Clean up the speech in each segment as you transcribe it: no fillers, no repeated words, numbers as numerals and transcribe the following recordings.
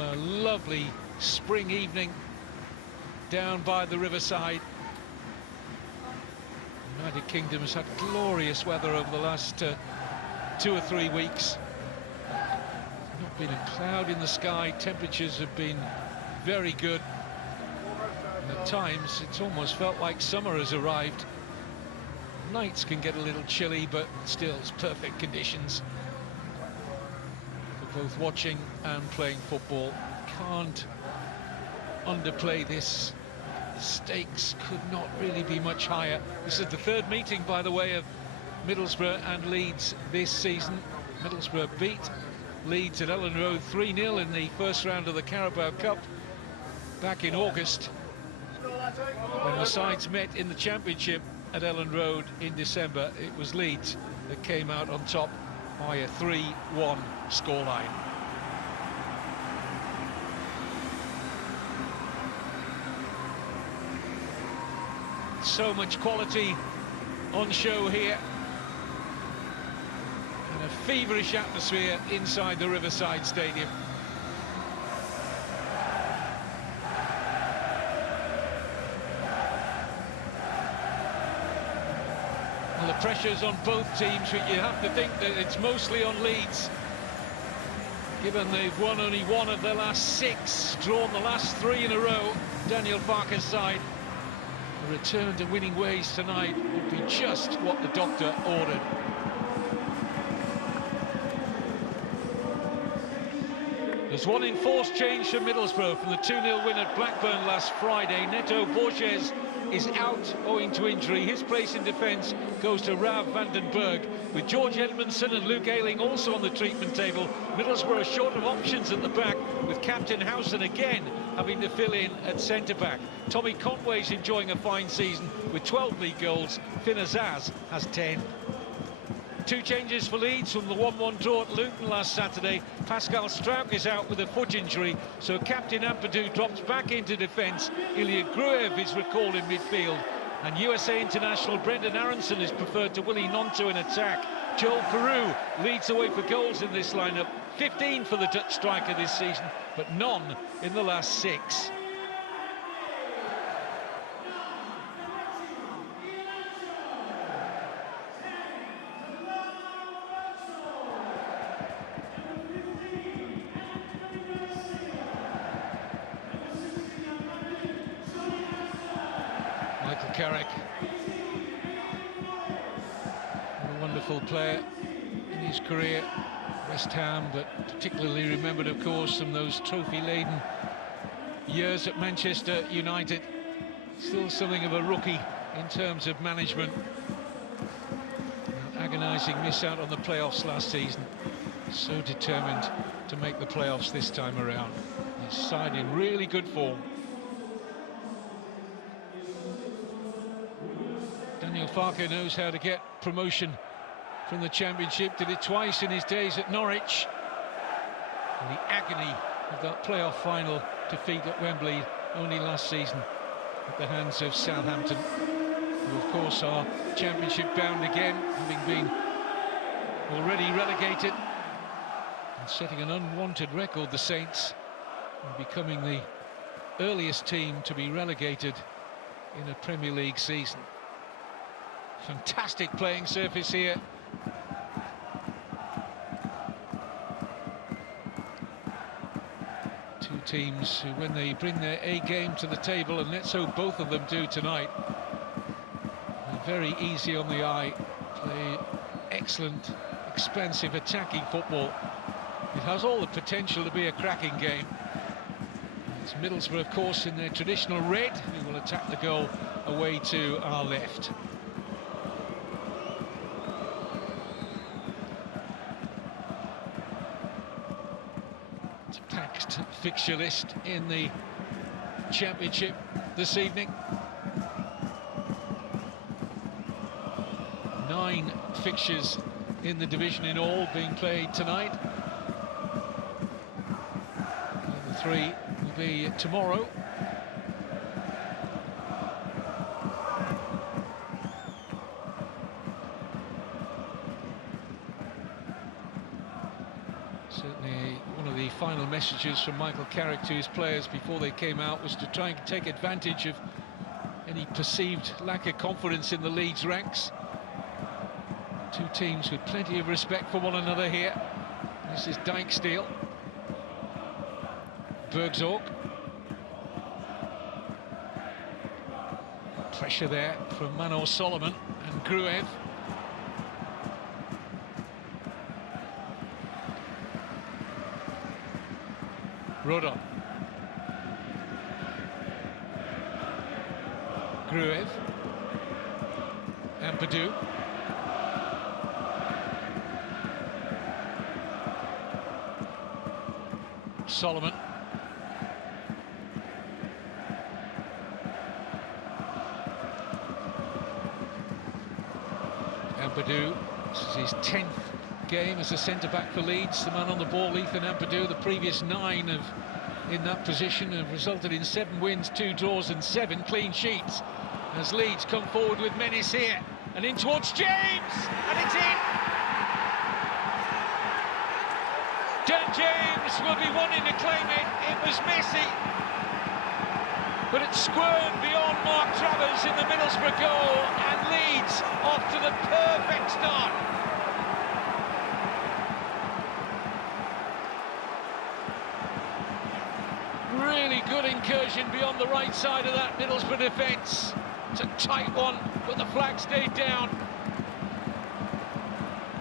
a lovely spring evening down by the riverside. United Kingdom's had glorious weather over the last 2 or 3 weeks. Not been a cloud in the sky, temperatures have been very good. And at times it's almost felt like summer has arrived. Nights can get a little chilly, but still it's perfect conditions for both watching and playing football. Can't underplay this. The stakes could not really be much higher. This is the third meeting, by the way, of Middlesbrough and Leeds this season. Middlesbrough beat Leeds at Ellen Road 3-0 in the first round of the Carabao Cup back in August, when the sides met in the Championship at Ellen Road in December. It was Leeds that came out on top by a 3-1 scoreline. So much quality on show here, and a feverish atmosphere inside the Riverside Stadium. Well, the pressure's on both teams, but you have to think that it's mostly on Leeds, given they've won only one of their last 6, drawn the last 3 in a row. Daniel Farke's side. A return to winning ways tonight would be just what the doctor ordered. There's one enforced change for Middlesbrough from the 2-0 win at Blackburn last Friday. Neto Borges is out owing to injury. His place in defence goes to Rav van den Berg. With George Edmondson and Luke Ayling also on the treatment table, Middlesbrough are short of options at the back, with captain Howson again having to fill in at centre-back. Tommy Conway's enjoying a fine season with 12 league goals. Finn Azaz has 10. 2 changes for Leeds from the 1-1 draw at Luton last Saturday. Pascal Struijk is out with a foot injury, so captain Ampadu drops back into defence. Ilya Gruev is recalled in midfield, and USA international Brendan Aronson is preferred to Willie Gnonto in attack. Joel Peru leads the way for goals in this lineup. 15 for the Dutch striker this season, but none in the last 6. Carrick, what a wonderful player in his career. West Ham, but particularly remembered, of course, from those trophy-laden years at Manchester United. Still something of a rookie in terms of management. An agonising miss out on the playoffs last season. So determined to make the playoffs this time around. His side in really good form. Daniel Farke knows how to get promotion from the Championship. Did it twice in his days at Norwich. And the agony of that playoff final defeat at Wembley only last season at the hands of Southampton, who of course are Championship bound again, having been already relegated and setting an unwanted record, the Saints, and becoming the earliest team to be relegated in a Premier League season. Fantastic playing surface here. Two teams who, when they bring their A game to the table, and let's hope both of them do tonight, are very easy on the eye, play excellent, expensive attacking football. It has all the potential to be a cracking game. It's Middlesbrough, of course, in their traditional red, who will attack the goal away to our left. Fixture list in the Championship this evening. 9 fixtures in the division in all being played tonight. The 3 will be tomorrow. Certainly one of the final messages from Michael Carrick to his players before they came out was to try and take advantage of any perceived lack of confidence in the Leeds ranks. Two teams with plenty of respect for one another here. This is Dijksteel. Bergzorg. Pressure there from Manor Solomon and Gruev. Rodon. Gruev. Ampadu. Solomon. Ampadu, this is his 10th game as a centre-back for Leeds. The man on the ball, Ethan Ampadu, the previous 9 in that position have resulted in 7 wins, 2 draws and 7 clean sheets. As Leeds come forward with menace here, and in towards James, and it's in! Dan James will be wanting to claim it. It was messy, but it squirmed beyond Mark Travers in the Middlesbrough goal, and Leeds off to the perfect start. Really good incursion beyond the right side of that Middlesbrough defence. It's a tight one, but the flag stayed down.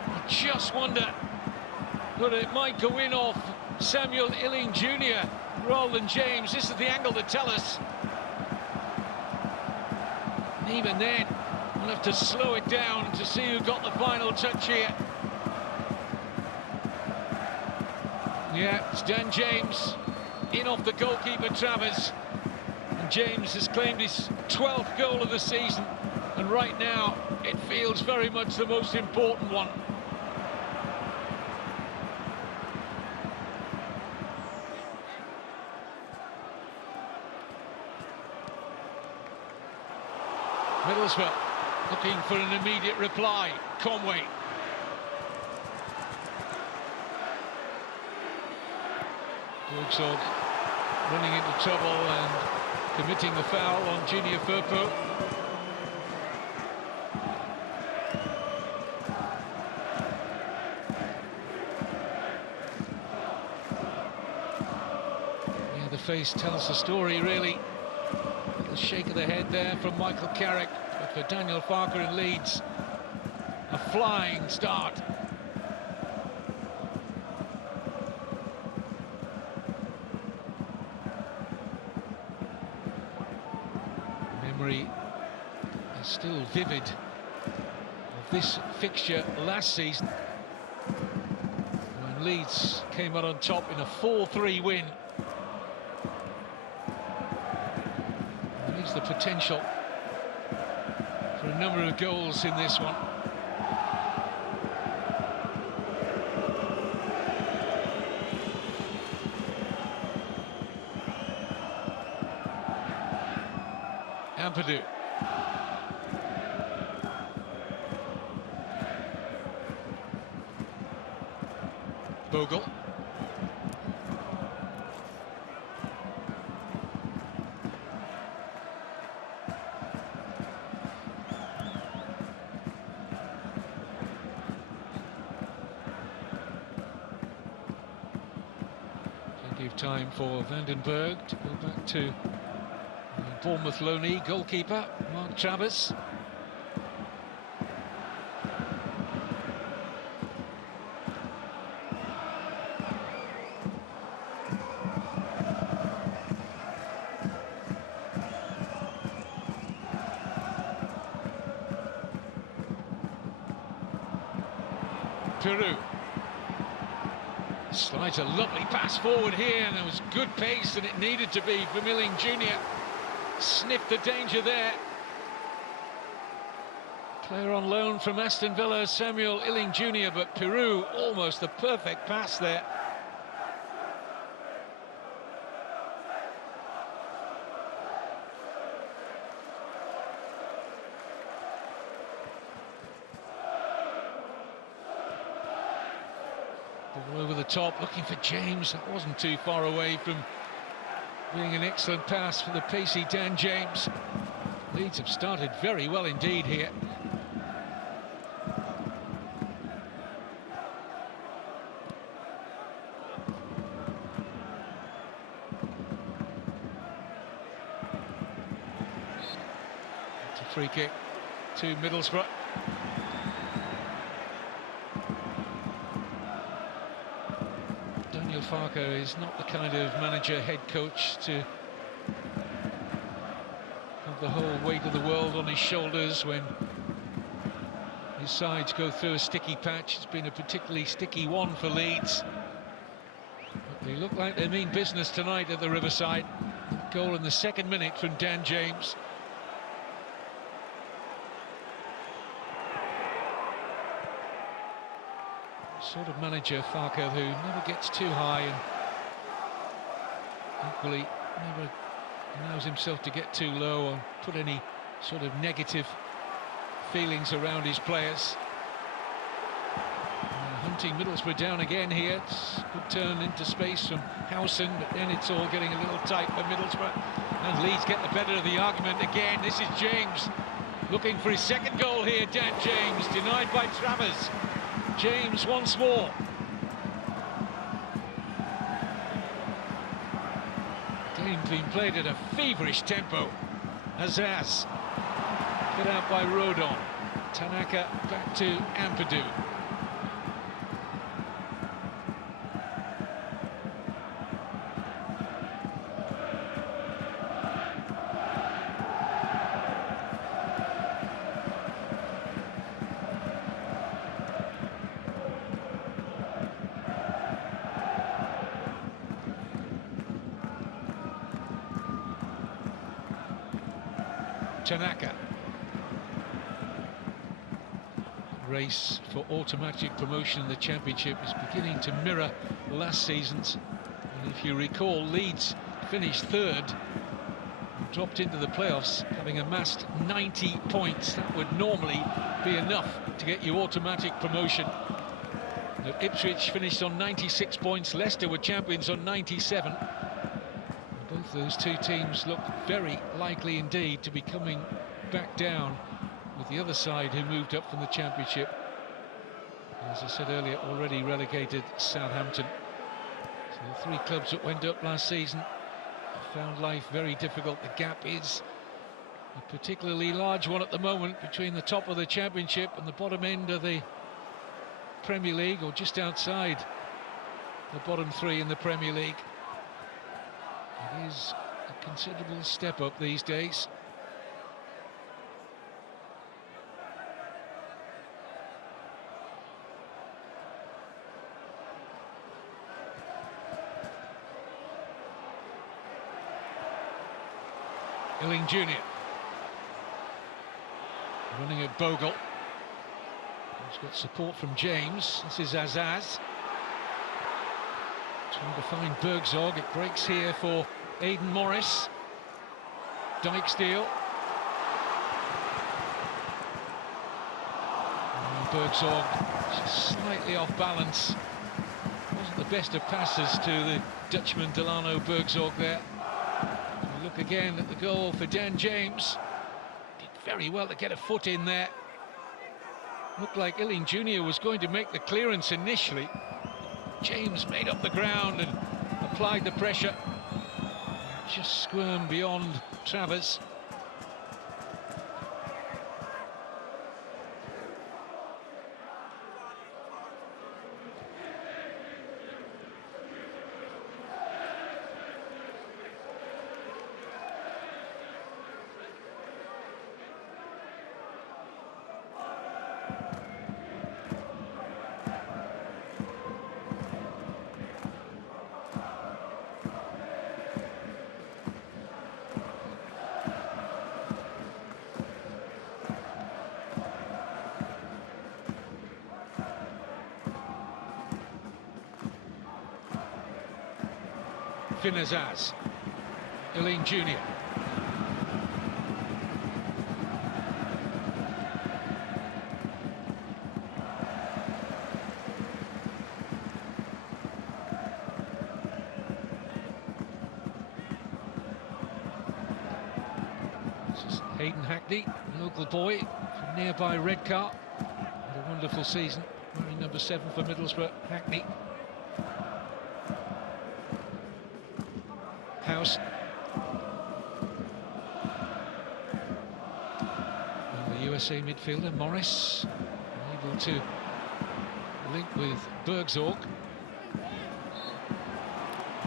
I just wonder whether it might go in off Samuel Illing Jr. rather than James. This is the angle to tell us. And even then, we'll have to slow it down to see who got the final touch here. Yeah, it's Dan James in off the goalkeeper Travers. And James has claimed his 12th goal of the season, and right now it feels very much the most important one. Middlesbrough looking for an immediate reply. Conway. Bergzorg running into trouble and committing the foul on Junior Firpo. Yeah, the face tells the story, really. A little shake of the head there from Michael Carrick, but for Daniel Farker and Leeds, a flying start. Memory is still vivid of this fixture last season, when Leeds came out on top in a 4-3 win. There is the potential for a number of goals in this one. Ampadu. Bogle. Plenty of time for Vandenberg to go back to Bournemouth loanee goalkeeper Mark Travers. Peru slides a lovely pass forward here, and there was good pace, and it needed to be from Illing Jr. Sniffed the danger there. Player on loan from Aston Villa, Samuel Illing Jr., but Peru almost the perfect pass there. Ball over the top, looking for James. That wasn't too far away from being an excellent pass for the pacey Dan James. Leeds have started very well indeed here. It's a free kick to Middlesbrough. Farker is not the kind of manager, head coach to have the whole weight of the world on his shoulders when his sides go through a sticky patch. It's been a particularly sticky one for Leeds. But they look like they mean business tonight at the Riverside. Goal in the second minute from Dan James. Sort of manager, Farker, who never gets too high and equally never allows himself to get too low or put any sort of negative feelings around his players. Hunting Middlesbrough down again here. It's a good turn into space from Howson, but then it's all getting a little tight for Middlesbrough. And Leeds get the better of the argument again. This is James looking for his second goal here. Dan James denied by Travers. James once more. Game being played at a feverish tempo. Azaz put out by Rodon. Tanaka back to Ampadu. Tanaka. Race for automatic promotion in the Championship is beginning to mirror last season's. And if you recall, Leeds finished third and dropped into the playoffs, having amassed 90 points. That would normally be enough to get you automatic promotion. But Ipswich finished on 96 points, Leicester were champions on 97. Both those two teams look very likely indeed to be coming back down with the other side who moved up from the Championship. As I said earlier, already relegated Southampton. So the three clubs that went up last season have found life very difficult. The gap is a particularly large one at the moment between the top of the Championship and the bottom end of the Premier League, or just outside the bottom three in the Premier League. It is a considerable step up these days. Illing Jr. running at Bogle. He's got support from James. This is Azaz. Trying to find Bergzog. It breaks here for Aidan Morris. Dijksteel. Bergzog just slightly off balance. Wasn't the best of passes to the Dutchman Delano Bergzog there. We look again at the goal for Dan James. Did very well to get a foot in there. Looked like Illing Jr. was going to make the clearance initially. James made up the ground and applied the pressure. Just squirmed beyond Travers. Finazaz, Illing Jr. This is Hayden Hackney, local boy from nearby Redcar. Had a wonderful season, wearing number 7 for Middlesbrough. Hackney. House. And the USA midfielder, Morris, able to link with Bergzorg.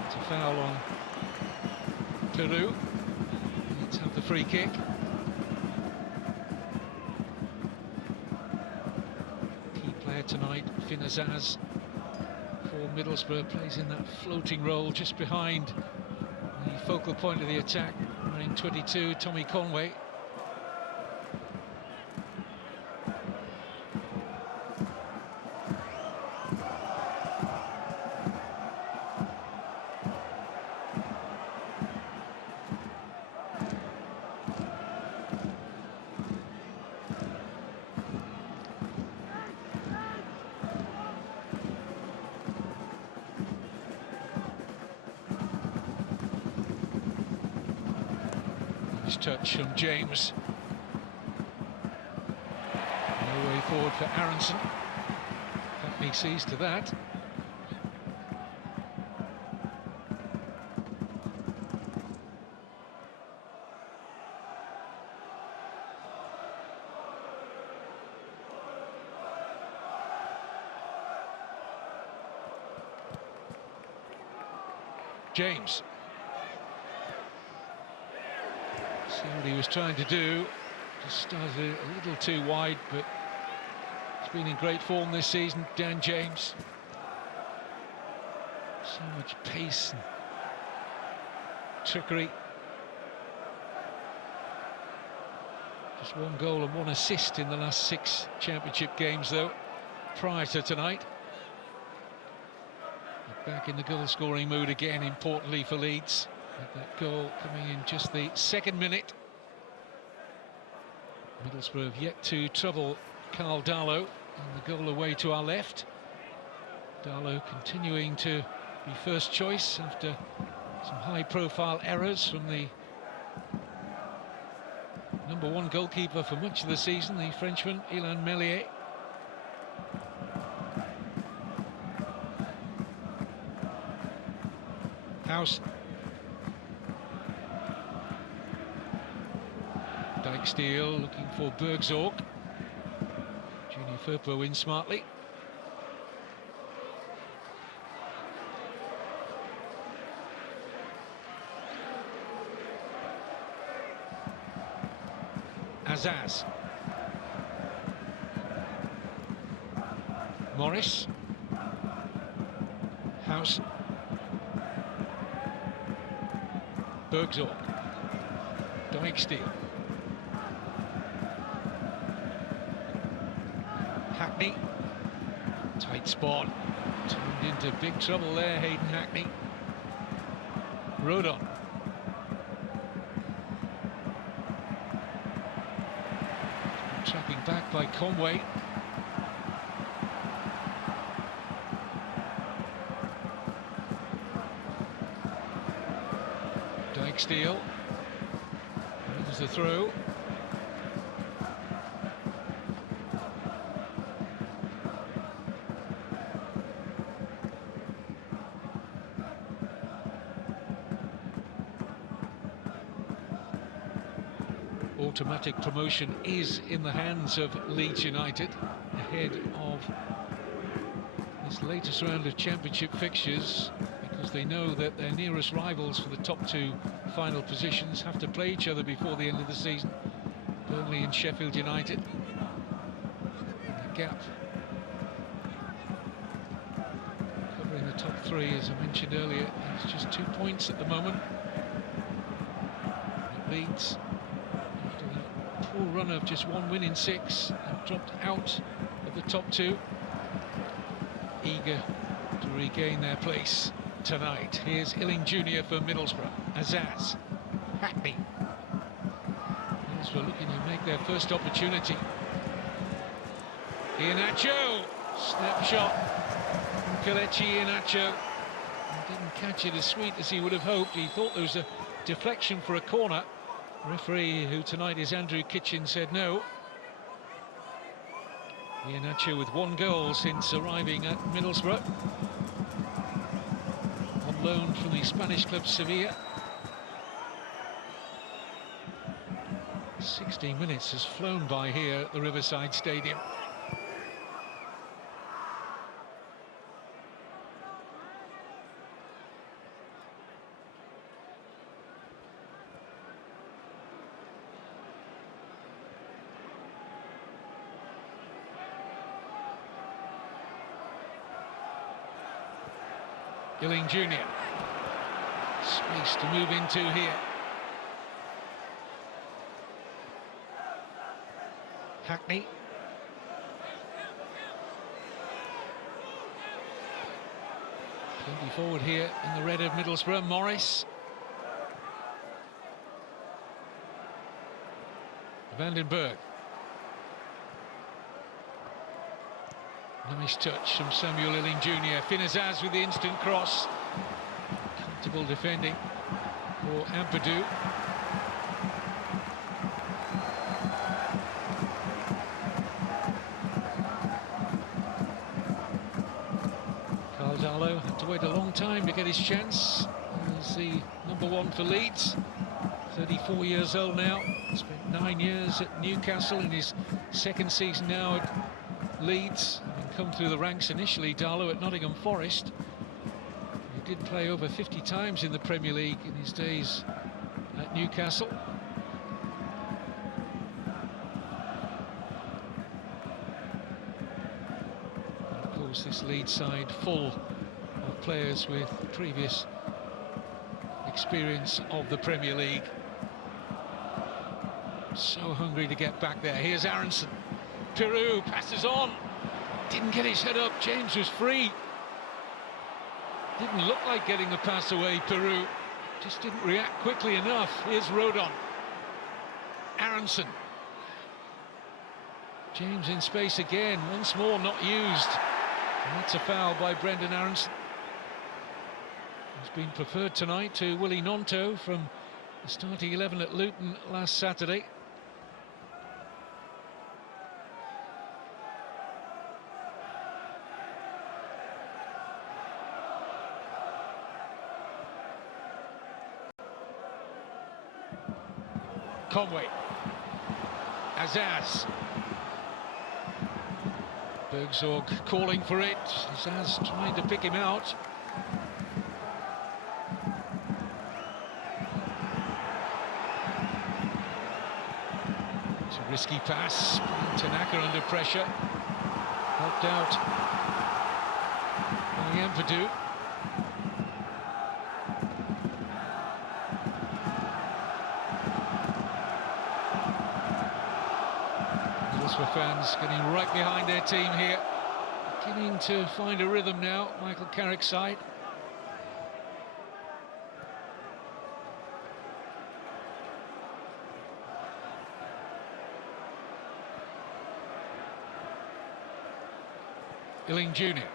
It's a foul on Peru. Let's have the free kick. Key player tonight, Finn Azaz, for Middlesbrough, plays in that floating role just behind the focal point of the attack, wearing 22, Tommy Conway. Touch from James. No way forward for Aronson. Hackney sees to that. James. See what he was trying to do. Just started a little too wide, but he's been in great form this season, Dan James. So much pace and trickery. Just 1 goal and 1 assist in the last 6 championship games, though, prior to tonight. Back in the goal-scoring mood again, importantly for Leeds. With that goal coming in just the 2nd minute. Middlesbrough have yet to trouble Carl Darlow, and the goal away to our left. Darlow continuing to be first choice after some high-profile errors from the number 1 goalkeeper for much of the season, the Frenchman Ilan Meslier. House. Steele looking for Bergzorg. Junior Firpo in smartly. Azaz. Morris. House. Bergzorg. Steele. Hackney, tight spot, turned into big trouble there, Hayden Hackney. Rodon. Tracking back by Conway. Steele. Wins the throw. Automatic promotion is in the hands of Leeds United ahead of this latest round of championship fixtures, because they know that their nearest rivals for the top 2 final positions have to play each other before the end of the season. Burnley and Sheffield United. And the gap covering the top 3, as I mentioned earlier, is just 2 points at the moment. Leeds, after that poor run of just 1 win in 6, have dropped out of the top 2, eager to regain their place tonight. Here's Illing Jr. for Middlesbrough. Azaz. Hackney. Middlesbrough looking to make their first opportunity. Iheanacho. Snapshot. Kelechi Iheanacho. He didn't catch it as sweet as he would have hoped. He thought there was a deflection for a corner. Referee, who tonight is Andrew Kitchen, said no. Iheanacho with 1 goal since arriving at Middlesbrough. On loan from the Spanish club Sevilla. 16 minutes has flown by here at the Riverside Stadium. Gilling Jr. Space to move into here. Hackney. Plenty forward here in the red of Middlesbrough. Morris. Vandenberg. Nice touch from Samuel Illing Jr. Finazaz with the instant cross. Comfortable defending for Ampadu. Caldalo had to wait a long time to get his chance. He's the #1 for Leeds. 34 years old now. Spent 9 years at Newcastle in his second season now at Leeds. Come through the ranks initially, Darlow, at Nottingham Forest. He did play over 50 times in the Premier League in his days at Newcastle. And of course, this Leeds side full of players with previous experience of the Premier League. So hungry to get back there. Here's Aronson. Peru passes on. Didn't get his head up. James was free. Didn't look like getting the pass away, Peru. Just didn't react quickly enough. Here's Rodon. Aronson. James in space again. Once more not used. And that's a foul by Brendan Aronson. He's been preferred tonight to Willie Gnonto from the starting 11 at Luton last Saturday. Conway. Azaz. Bergzorg calling for it. Azaz trying to pick him out. It's a risky pass. Tanaka under pressure. Helped out by Ampadu. Fans getting right behind their team here, beginning to find a rhythm now. Michael Carrick's side. Illing Jr.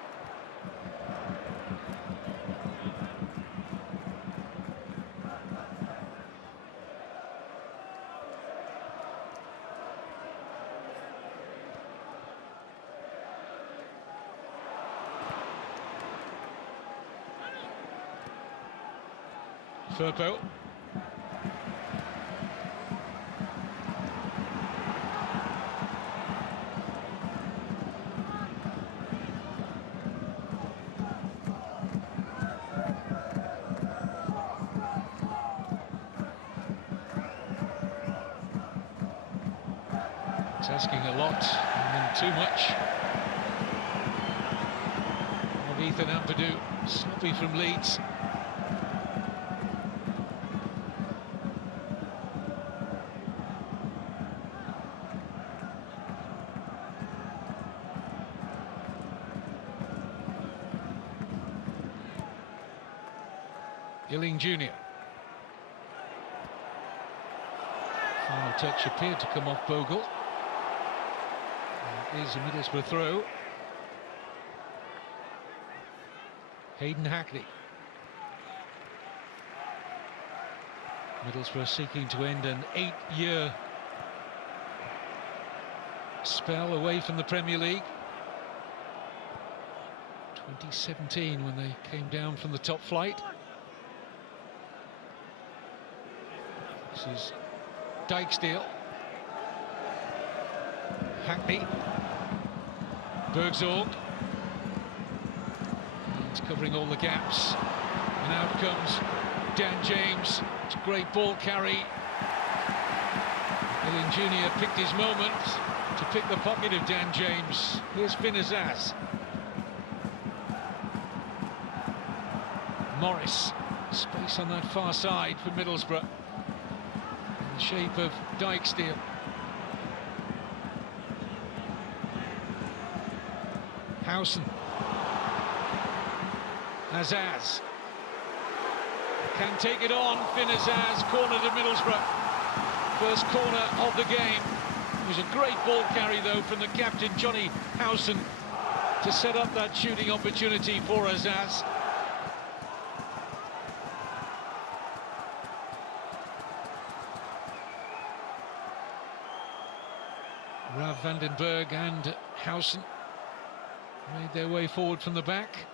Firpo. It's asking a lot and too much of Ethan Ampadu. Sloppy from Leeds. Gilling Jr. Final touch appeared to come off Bogle. It is a Middlesbrough throw. Hayden Hackney. Middlesbrough seeking to end an 8-year spell away from the Premier League. 2017 when they came down from the top flight. This is Dijksteel. Hackney. Bergzorg. He's covering all the gaps. And out comes Dan James. It's a great ball carry. Milling Jr. picked his moment to pick the pocket of Dan James. Here's Finn Azaz. Morris. Space on that far side for Middlesbrough. In the shape of Dijksteel. Howson. Azaz. Can take it on. Finn Azaz. Corner to Middlesbrough. First corner of the game. It was a great ball carry, though, from the captain, Johnny Howson, to set up that shooting opportunity for Azaz. Rav Vandenberg and Howson made their way forward from the back.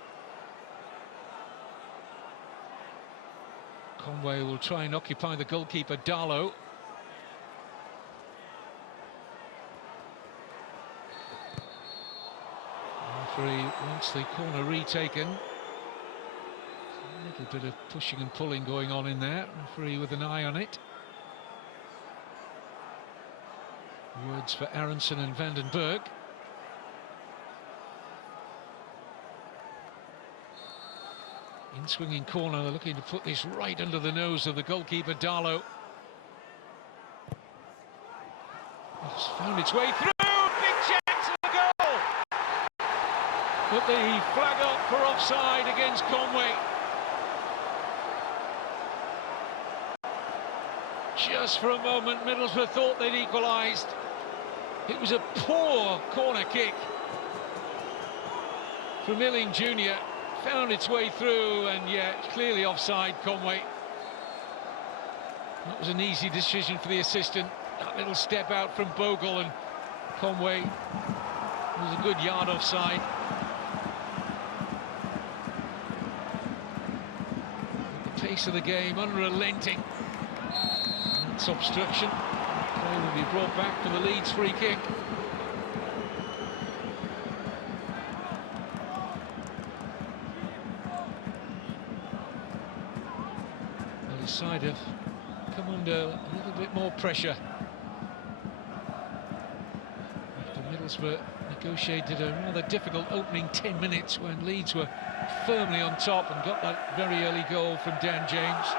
Conway will try and occupy the goalkeeper, Darlow. Referee wants the corner retaken. A little bit of pushing and pulling going on in there. Referee with an eye on it. Words for Aronson and Vandenberg. In swinging corner, they're looking to put this right under the nose of the goalkeeper, Darlow. It's found its way through. Big chance of the goal. But the flag up for offside against Conway. Just for a moment, Middlesbrough thought they'd equalised. It was a poor corner kick from Milling Jr. Found its way through, and yeah, clearly offside, Conway. That was an easy decision for the assistant. That little step out from Bogle, and Conway was a good yard offside. The pace of the game unrelenting. That's obstruction. Play will be brought back for the Leeds free kick. The side have come under a little bit more pressure after Middlesbrough negotiated a rather difficult opening 10 minutes when Leeds were firmly on top and got that very early goal from Dan James.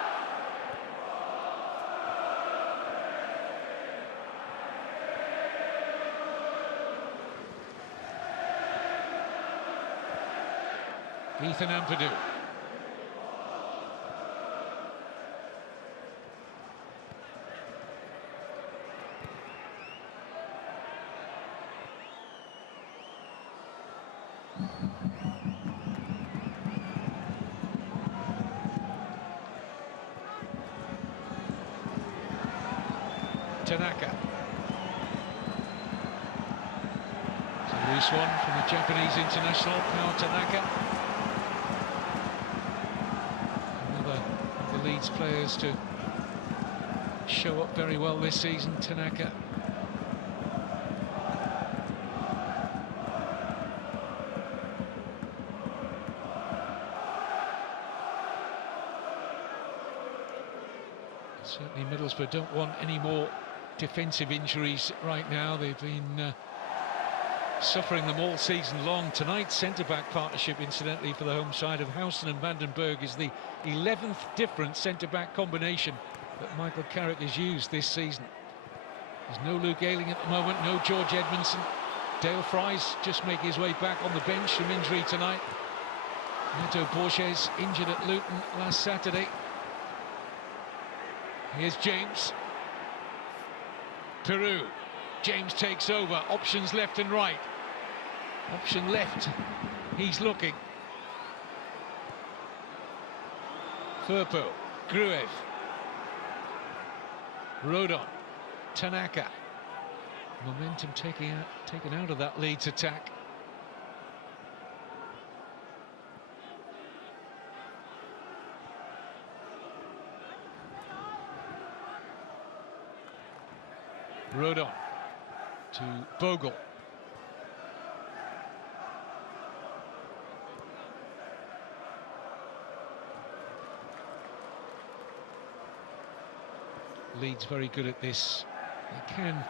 Ethan Ampadu. Tanaka. It's a loose one from the Japanese international, now Tanaka. Another of the Leeds players to show up very well this season, Tanaka. Certainly Middlesbrough don't want any more defensive injuries right now. They've been suffering them all season long. Tonight's centre-back partnership, incidentally, for the home side of Howson and Vandenberg is the 11th different centre-back combination that Michael Carrick has used this season. There's no Luke Ayling at the moment, no George Edmondson. Dale Fry's just making his way back on the bench from injury tonight. Neto Borges injured at Luton last Saturday. Here's James. Peru. James takes over. Options left and right. Option left. He's looking. Firpo. Gruev. Rodon, Tanaka. Momentum taken out of that Leeds attack. Rodon to Bogle. Leeds very good at this. They can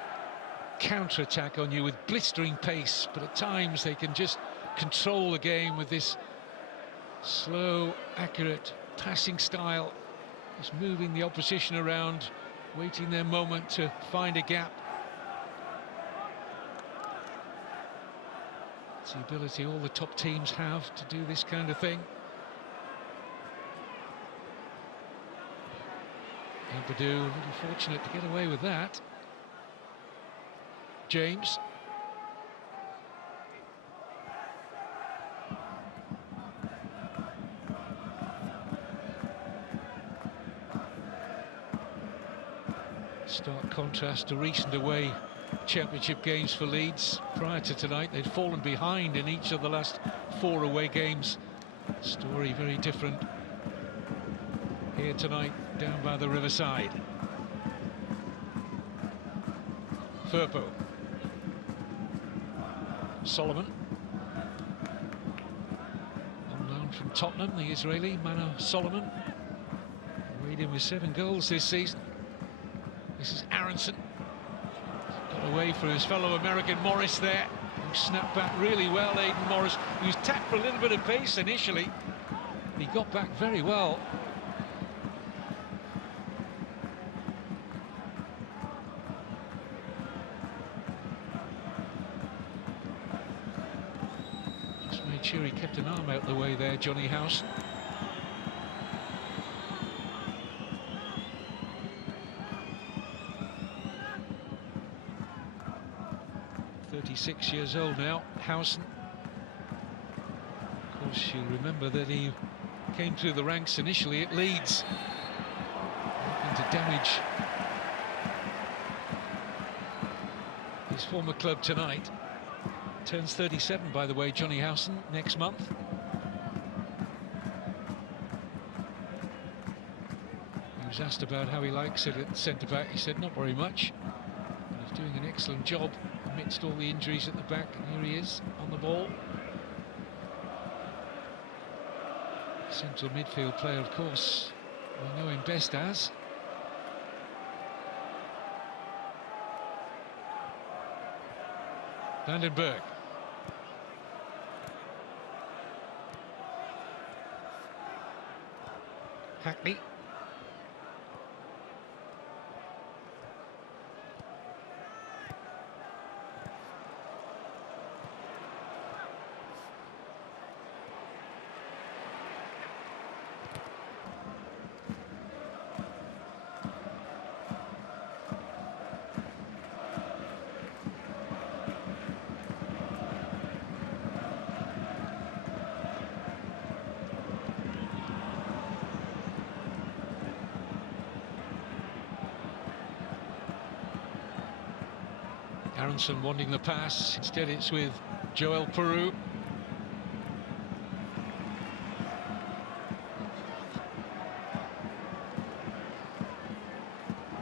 counter-attack on you with blistering pace, but at times they can just control the game with this slow, accurate passing style, just moving the opposition around, waiting their moment to find a gap. It's the ability all the top teams have to do this kind of thing. Purdue a little fortunate to get away with that. James. Stark contrast to recent away championship games for Leeds. Prior to tonight, they'd fallen behind in each of the last 4 away games. Story very different here tonight, down by the riverside. Firpo. Solomon. On loan from Tottenham, the Israeli, Mano Solomon. Weighed in with 7 goals this season. This is Aronson. Got away from his fellow American Morris there, who snapped back really well. Aidan Morris, he was tapped for a little bit of pace initially. He got back very well. Sure, he kept an arm out the way there, Johnny House. "36 years old now, Howson. Of course, you remember that he came through the ranks initially at Leeds, looking to damage his former club tonight. Turns 37, by the way, Johnny Howson, next month. He was asked about how he likes it at centre-back. He said, not very much. But he's doing an excellent job amidst all the injuries at the back. And here he is, on the ball. Central midfield player, of course, we know him best as. Vandenberg. Hackney. Aronson wanting the pass, instead it's with Joel Peru.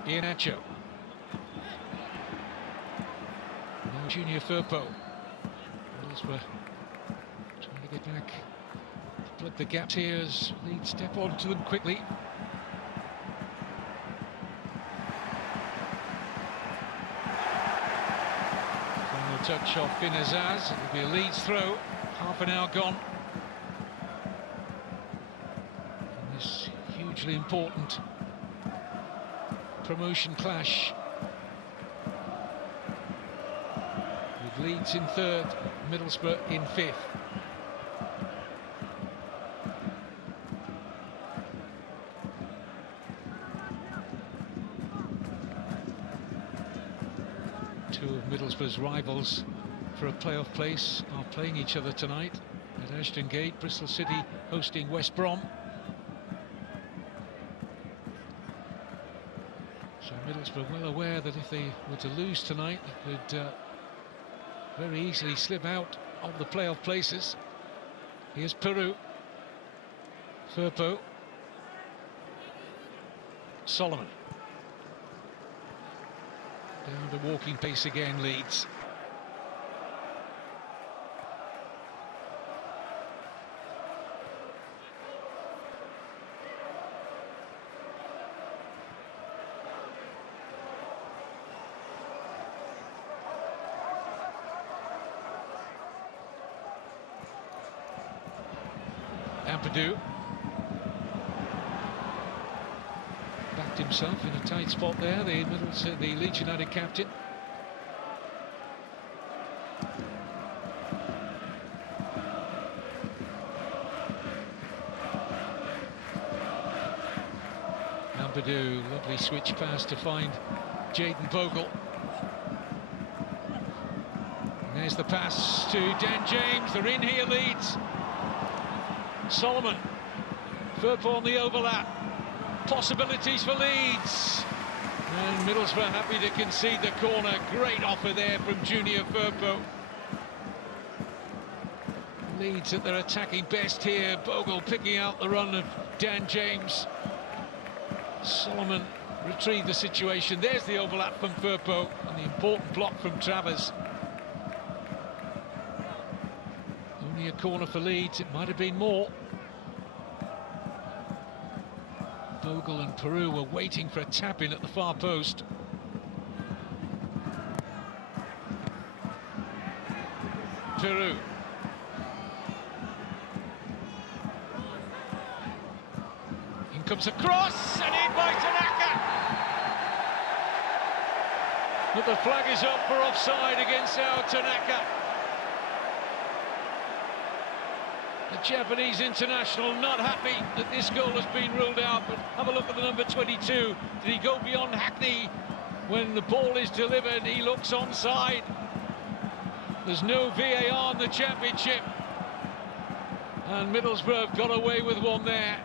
Iheanacho. Now Junior Firpo. Middlesbrough trying to get back, plug the gaps here as Leeds step onto them quickly. Touch off Finazaz. It'll be a Leeds throw. Half an hour gone. And this hugely important promotion clash, with Leeds in 3rd, Middlesbrough in 5th. Two of Middlesbrough's rivals for a playoff place are playing each other tonight at Ashton Gate. Bristol City hosting West Brom. So Middlesbrough well aware that if they were to lose tonight, they could very easily slip out of the playoff places. Here's Peru. Firpo. Solomon. Down to walking pace again, Leeds. Ampadu backed himself in a tight spot there, the Leeds United captain. Ampadu, lovely switch pass to find Jayden Bogle. And there's the pass to Dan James. They're in here, Leeds. Solomon, Firpo on the overlap, possibilities for Leeds, and Middlesbrough happy to concede the corner. Great offer there from Junior Firpo. Leeds at their attacking best here. Bogle picking out the run of Dan James. Solomon retrieved the situation. There's the overlap from Firpo and the important block from Travers. Only a corner for Leeds, it might have been more. Bogle and Peru were waiting for a tap-in at the far post. Peru. In comes a cross, and in by Tanaka. But the flag is up for offside against our Tanaka. The Japanese international not happy that this goal has been ruled out, but have a look at the number 22. Did he go beyond Hackney? When the ball is delivered, he looks onside. There's no VAR in the Championship. And Middlesbrough have got away with one there.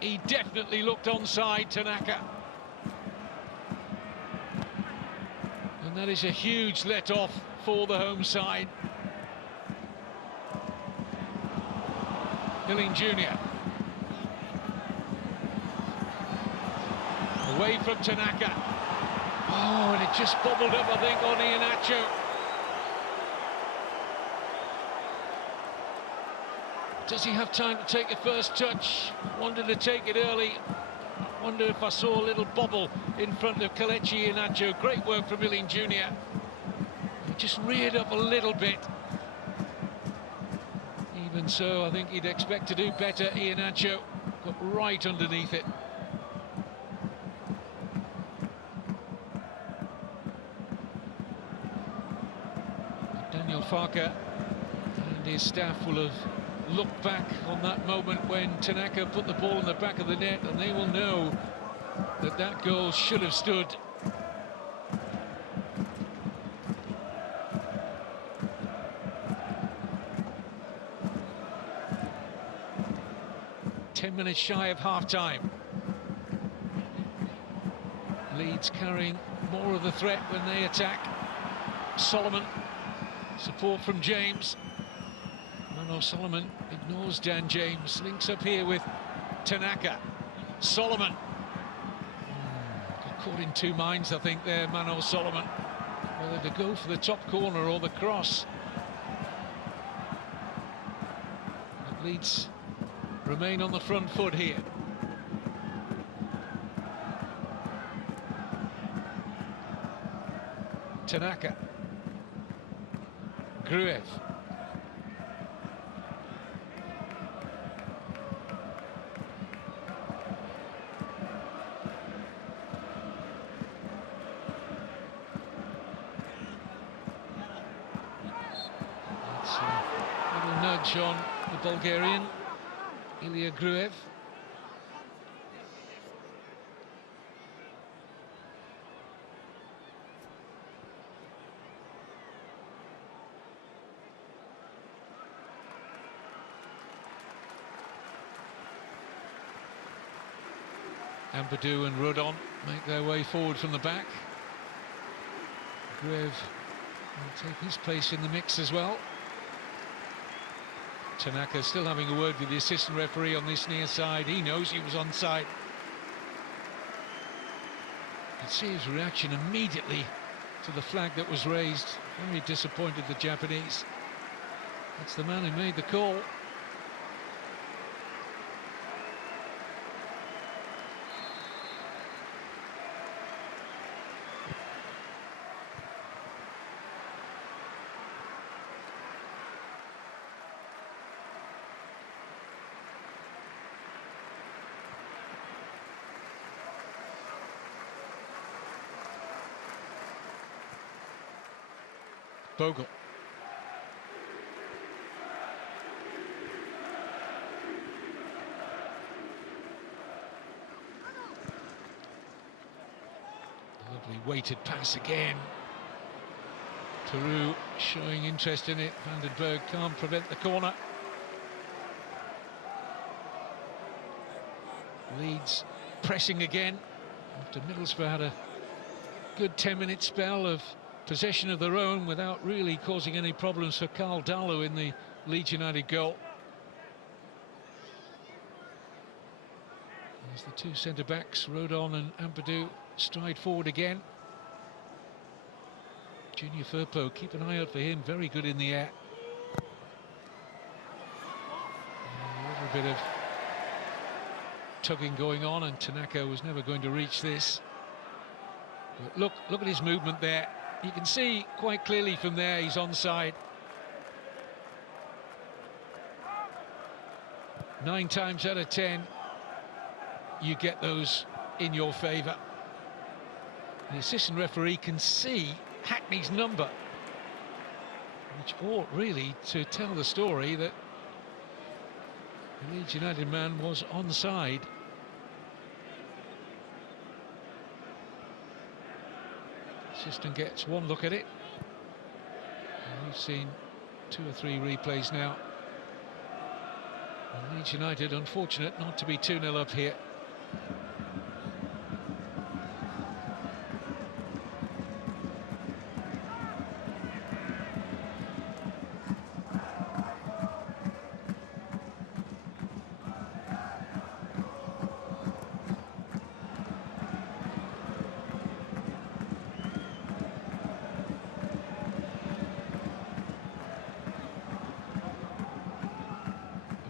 He definitely looked onside, Tanaka. And that is a huge let-off for the home side. Milling Jr. Away from Tanaka. Oh, and it just bobbled up, I think, on Iheanacho. Does he have time to take the first touch? Wanted to take it early. I wonder if I saw a little bobble in front of Kelechi Iheanacho. Great work from Milling Jr. He just reared up a little bit. Even so, I think he'd expect to do better. Iheanacho got right underneath it. Daniel Farke and his staff will have looked back on that moment when Tanaka put the ball in the back of the net, and they will know that that goal should have stood. 10 minutes shy of half-time. Leeds carrying more of the threat when they attack. Solomon, support from James. Solomon ignores Dan James, links up here with Tanaka. Solomon. Got caught in two minds, I think, there, Solomon. Whether to go for the top corner or the cross. But Leeds remain on the front foot here. Tanaka. Gruev. Little nudge on the Bulgarian, Ilya Gruev. Ampadu and Rodon make their way forward from the back. Greve will take his place in the mix as well. Tanaka still having a word with the assistant referee on this near side. He knows he was onside. You can see his reaction immediately to the flag that was raised. Very disappointed, the Japanese. That's the man who made the call. Bogle. Lovely weighted pass again. Peru showing interest in it. Vandenberg can't prevent the corner. Leeds pressing again after Middlesbrough had a good 10-minute spell of possession of their own without really causing any problems for Carl Darlow in the Leeds United goal. As the two centre-backs, Rodon and Ampadu, stride forward again. Junior Firpo, keep an eye out for him, very good in the air. A little bit of tugging going on, and Tanaka was never going to reach this. But look at his movement there. You can see quite clearly from there he's onside. 9 times out of 10, you get those in your favour. The assistant referee can see Hackney's number, which ought really to tell the story that the Leeds United man was onside. Assistant gets one look at it. And we've seen 2 or 3 replays now. And Leeds United unfortunate not to be 2-0 up here.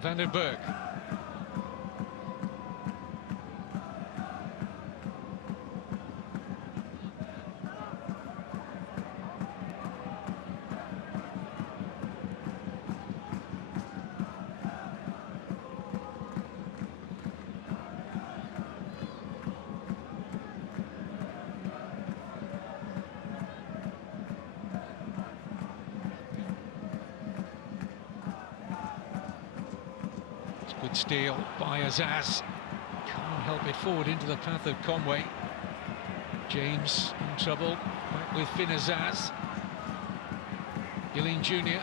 Vandenberg. Good steal by Azaz. Can't help it forward into the path of Conway. James in trouble. Back with Finn Azaz. Gilleen Jr.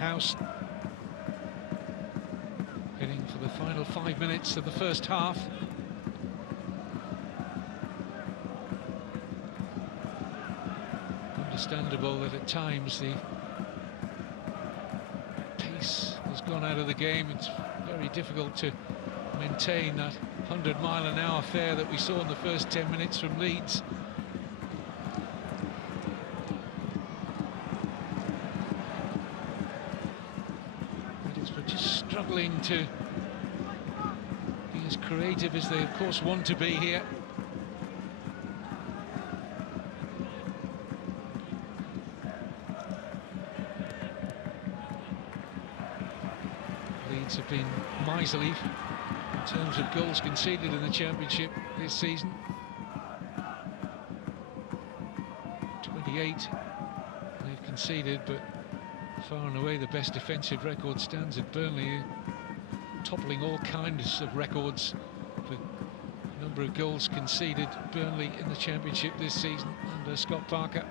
House heading for the final 5 minutes of the first half. Understandable that at times the pace has gone out of the game. It's very difficult to maintain that 100-mile-an-hour fare that we saw in the first 10 minutes from Leeds. Middlesbrough just struggling to be as creative as they of course want to be here. Leeds have been miserly in terms of goals conceded in the Championship this season. 28 they've conceded, but far and away the best defensive record stands at Burnley, toppling all kinds of records for number of goals conceded. Burnley in the Championship this season under Scott Parker.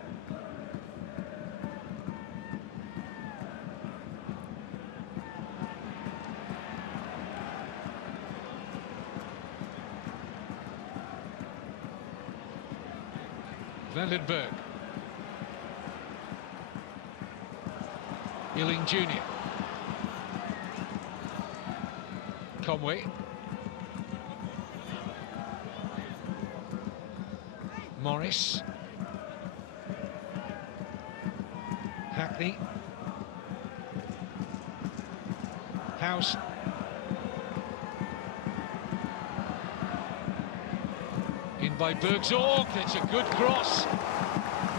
Vandenberg. Ealing Jr. Conway. Morris. Hackney. House. In by Bergzorg. It's a good cross.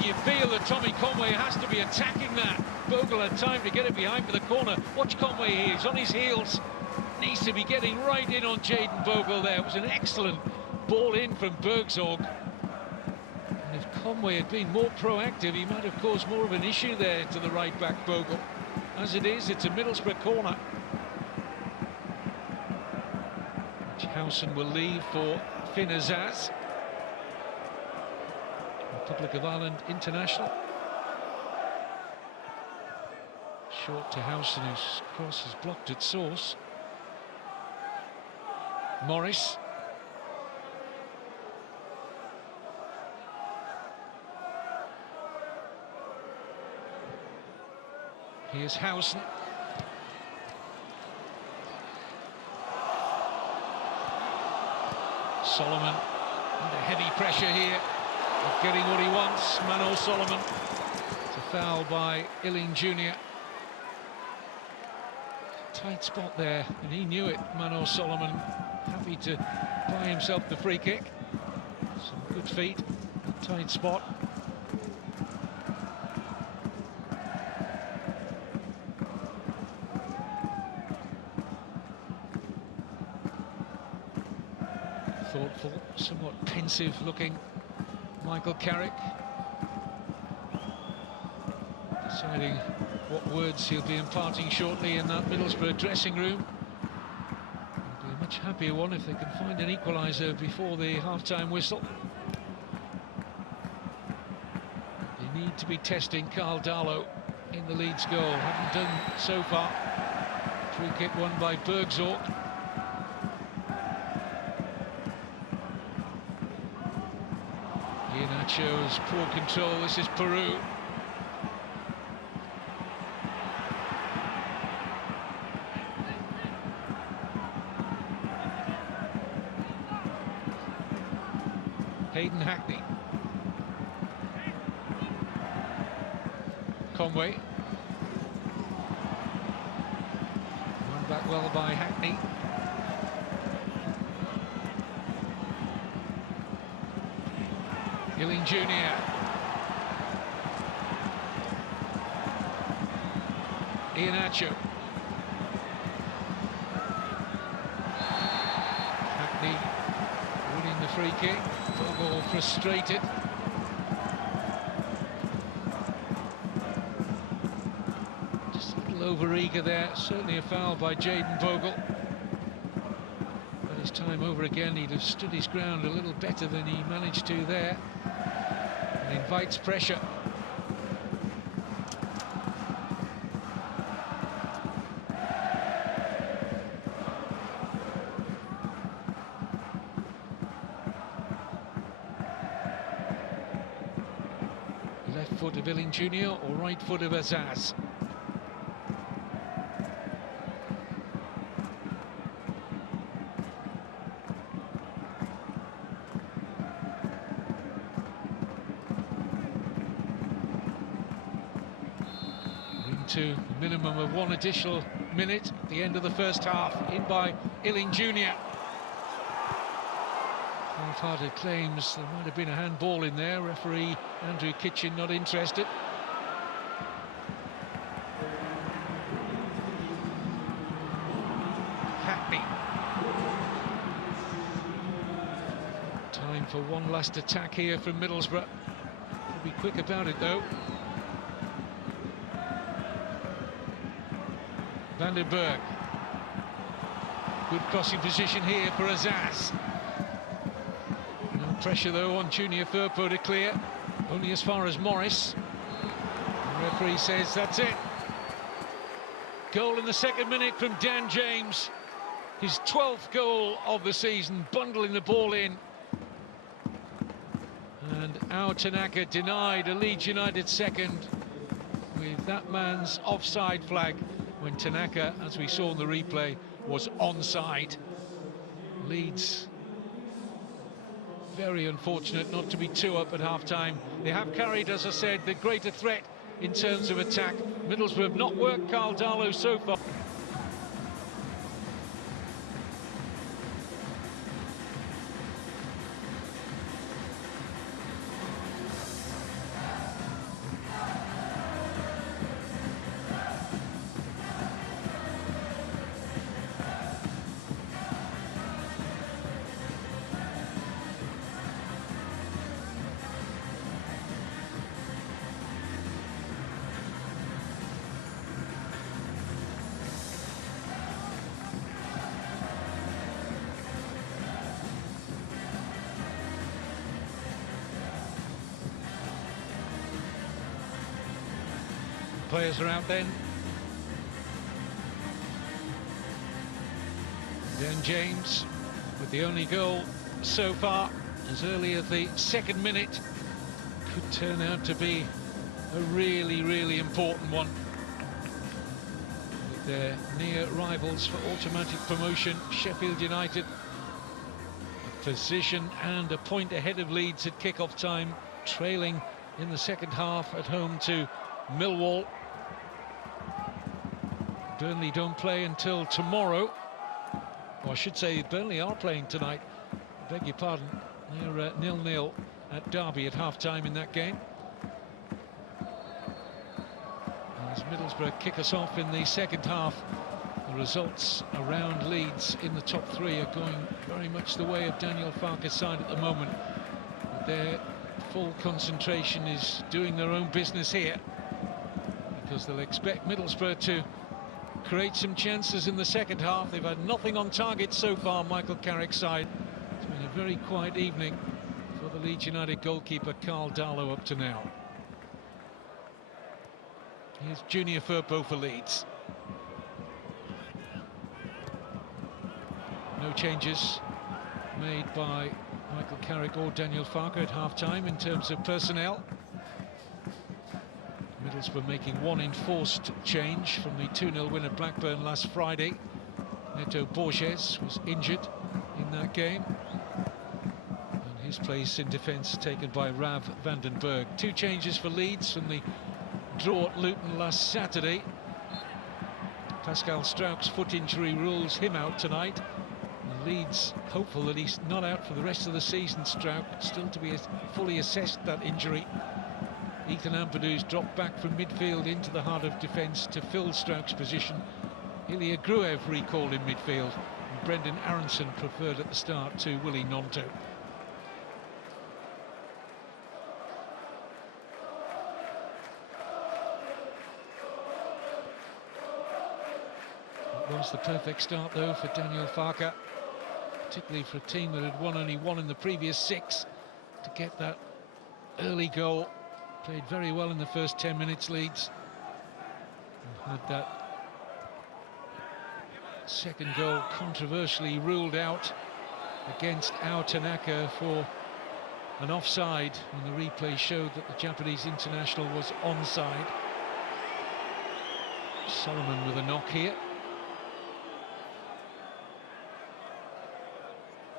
You feel that Tommy Conway has to be attacking that. Bogle had time to get it behind for the corner. Watch Conway here, he's on his heels. Needs to be getting right in on Jayden Bogle there. It was an excellent ball in from Bergzorg. And if Conway had been more proactive, he might have caused more of an issue there to the right back Bogle. As it is, it's a Middlesbrough corner. Howson will leave for Finn Azaz, Republic of Ireland international. Short to Howson, whose cross is blocked at source. Morris. Here's Howson. Solomon under heavy pressure here of getting what he wants. Mano Solomon. It's a foul by Ealing Jr. Tight spot there, and he knew it. Mano Solomon happy to buy himself the free kick. Some good feet, tight spot. Thoughtful, somewhat pensive looking Michael Carrick, deciding what words he'll be imparting shortly in that Middlesbrough dressing room. It'll be a much happier one if they can find an equaliser before the half-time whistle. They need to be testing Carl Darlow in the Leeds goal. Haven't done so far. Free kick won by Bergzorg. Shows poor control. This is Peru. Hayden Hackney. Conway. Run back well by Hackney. Ealing Jr. Iheanacho. Hackney winning the free kick. Bogle frustrated. Just a little over-eager there. Certainly a foul by Jayden Bogle. But his time over again, he'd have stood his ground a little better than he managed to there. And invites pressure. Left foot of Ealing Jr. or right foot of Azaz. To a minimum of one additional minute at the end of the first half, in by Ealing Jr. Half-hearted claims there might have been a handball in there. Referee Andrew Kitchen not interested. Hackney. Time for one last attack here from Middlesbrough. We'll be quick about it though. Vandenberg. Good crossing position here for Azaz. No pressure though on Junior Firpo to clear. Only as far as Morris. The referee says that's it. Goal in the second minute from Dan James. His 12th goal of the season, bundling the ball in. And our Tanaka denied a Leeds United second with that man's offside flag when Tanaka, as we saw in the replay, was onside. Leeds, very unfortunate not to be 2 up at half-time. They have carried, as I said, the greater threat in terms of attack. Middlesbrough have not worked Carl Darlow so far. Players are out then. Dan James with the only goal so far as early as the second minute could turn out to be a really important one. With their near rivals for automatic promotion, Sheffield United, a position and a point ahead of Leeds at kick-off time, trailing in the second half at home to Millwall. Burnley don't play until tomorrow. Or I should say Burnley are playing tonight. I beg your pardon. They're 0-0 at Derby at half-time in that game. As Middlesbrough kick us off in the second half, the results around Leeds in the top 3 are going very much the way of Daniel Farke's side at the moment. Their full concentration is doing their own business here, because they'll expect Middlesbrough to create some chances in the second half. They've had nothing on target so far, Michael Carrick's side. It's been a very quiet evening for the Leeds United goalkeeper Carl Darlow up to now. Here's Junior Firpo for Leeds. No changes made by Michael Carrick or Daniel Farke at half-time in terms of personnel. Middlesbrough making one enforced change from the 2-0 win at Blackburn last Friday. Neto Borges was injured in that game, and his place in defence taken by Rav van den Berg. 2 changes for Leeds from the draw at Luton last Saturday. Pascal Struijk's foot injury rules him out tonight. And Leeds hopeful that he's not out for the rest of the season. Struijk still to be fully assessed, that injury. Ethan Ampadu's dropped back from midfield into the heart of defence to fill Struijk's position. Ilya Gruev recalled in midfield, and Brendan Aronson preferred at the start to Willy Gnonto. It was the perfect start though for Daniel Farke, particularly for a team that had won only 1 in the previous 6, to get that early goal. Played very well in the first 10 minutes, Leeds, and had that second goal controversially ruled out against our Tanaka for an offside, when the replay showed that the Japanese international was onside. Solomon with a knock here.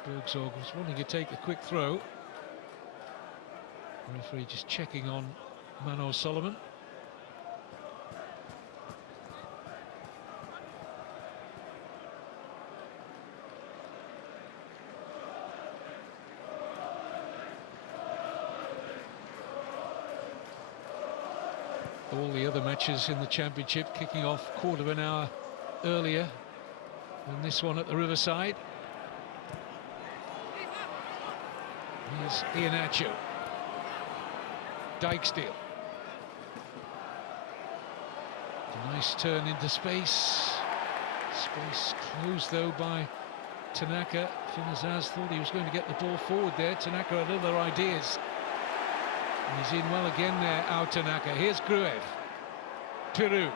Bergzorg was wanting to take a quick throw. The referee just checking on Manor Solomon. All the other matches in the Championship kicking off quarter of an hour earlier than this one at the Riverside. Here's Iheanacho. Dijksteel. A nice turn into space. Space closed though by Tanaka. Finazaz thought he was going to get the ball forward there. Tanaka had other ideas. And he's in well again there, out Tanaka. Here's Gruev. Peru.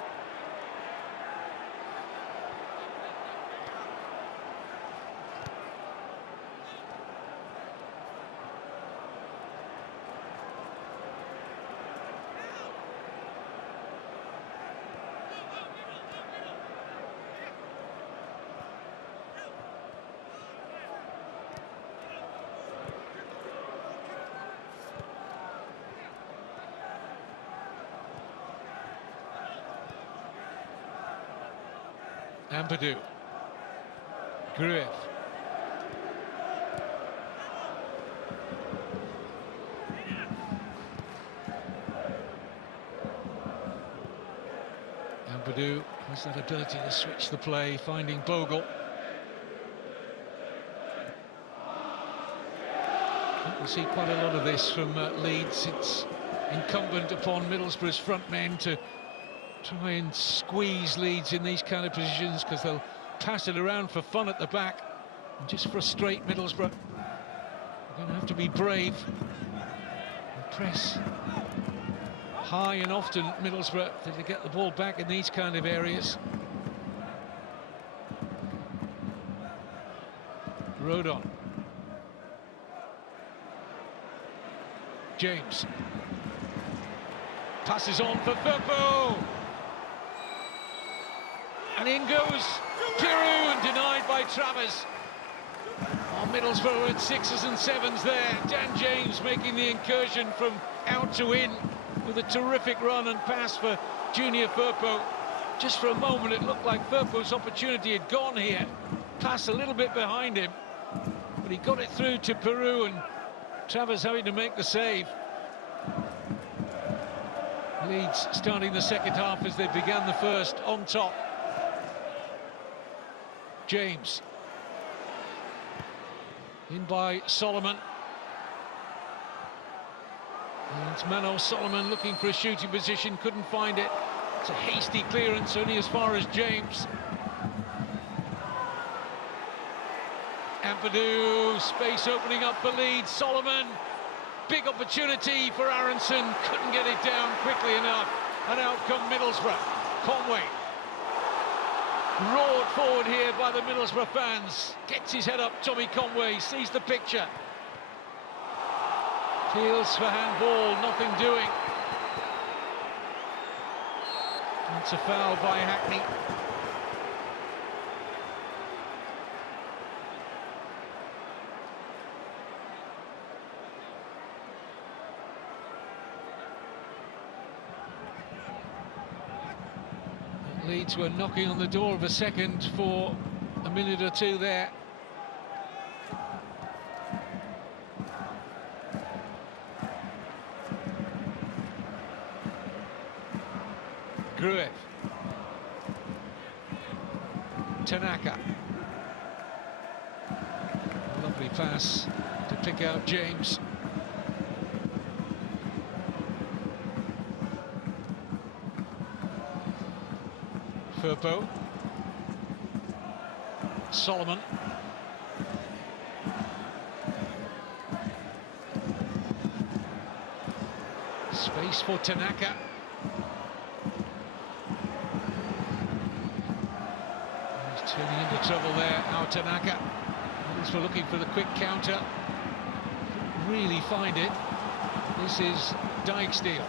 Ampadu. Gruev. Ampadu has that ability to switch the play, finding Bogle. We'll see quite a lot of this from Leeds. It's incumbent upon Middlesbrough's front men to try and squeeze Leeds in these kind of positions, because they'll pass it around for fun at the back and just frustrate Middlesbrough. They're going to have to be brave and press high and often, Middlesbrough, to get the ball back in these kind of areas. Rodon. James. Passes on for Firpo. And in goes Peru, and denied by Travers. Oh, Middlesbrough at 6s and 7s there. Dan James making the incursion from out to in with a terrific run and pass for Junior Firpo. Just for a moment it looked like Firpo's opportunity had gone here. Pass a little bit behind him, but he got it through to Peru, and Travers having to make the save. Leeds starting the second half as they began the first on top. James. In by Solomon. And it's Mano Solomon looking for a shooting position, couldn't find it. It's a hasty clearance, only as far as James. Ampadu, space opening up for Leeds. Solomon, big opportunity for Aronson, couldn't get it down quickly enough, and out come Middlesbrough. Conway, roared forward here by the Middlesbrough fans. Gets his head up, Tommy Conway, sees the picture. Feels for handball, nothing doing. It's a foul by Hackney. Leeds were knocking on the door of a second for a minute or two there. Gruev. Tanaka. Lovely pass to pick out James. Firpo. Solomon. Space for Tanaka. He's turning into trouble there, now Tanaka. We're looking for the quick counter. Couldn't really find it. This is Dijksteel.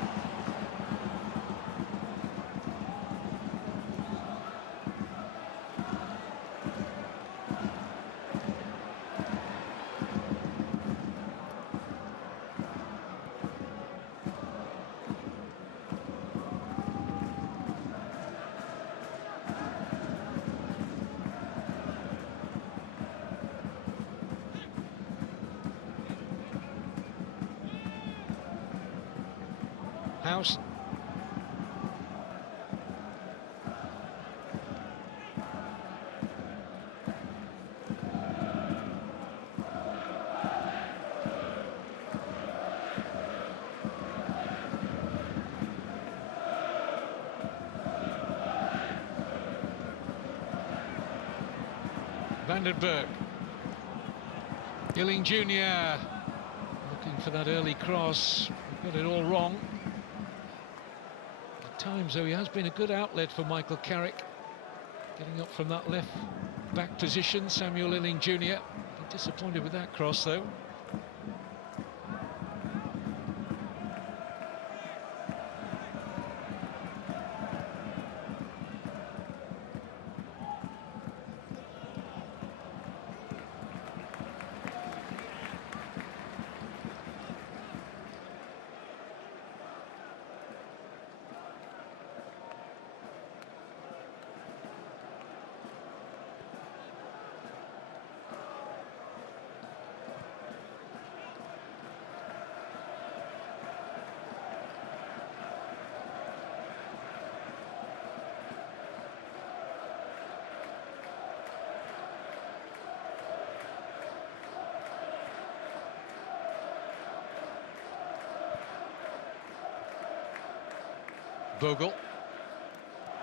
House. Vandenberg. Gilling Jr. looking for that early cross. Got it all wrong. Times, though, he has been a good outlet for Michael Carrick, getting up from that left back position. Samuel Illing Jr. disappointed with that cross, though. Bogle.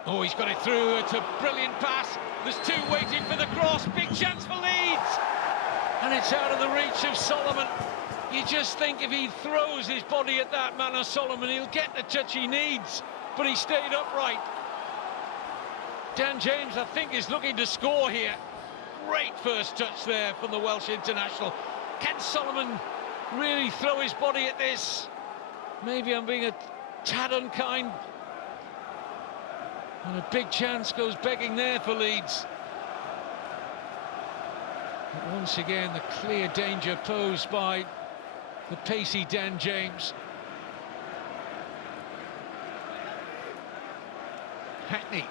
Oh, he's got it through. It's a brilliant pass. There's two waiting for the cross. Big chance for Leeds. And it's out of the reach of Solomon. You just think if he throws his body at that man of Solomon, he'll get the touch he needs. But he stayed upright. Dan James, I think, is looking to score here. Great first touch there from the Welsh international. Can Solomon really throw his body at this? Maybe I'm being a tad unkind. And a big chance goes begging there for Leeds. But once again, the clear danger posed by the pacey Dan James. Hackney.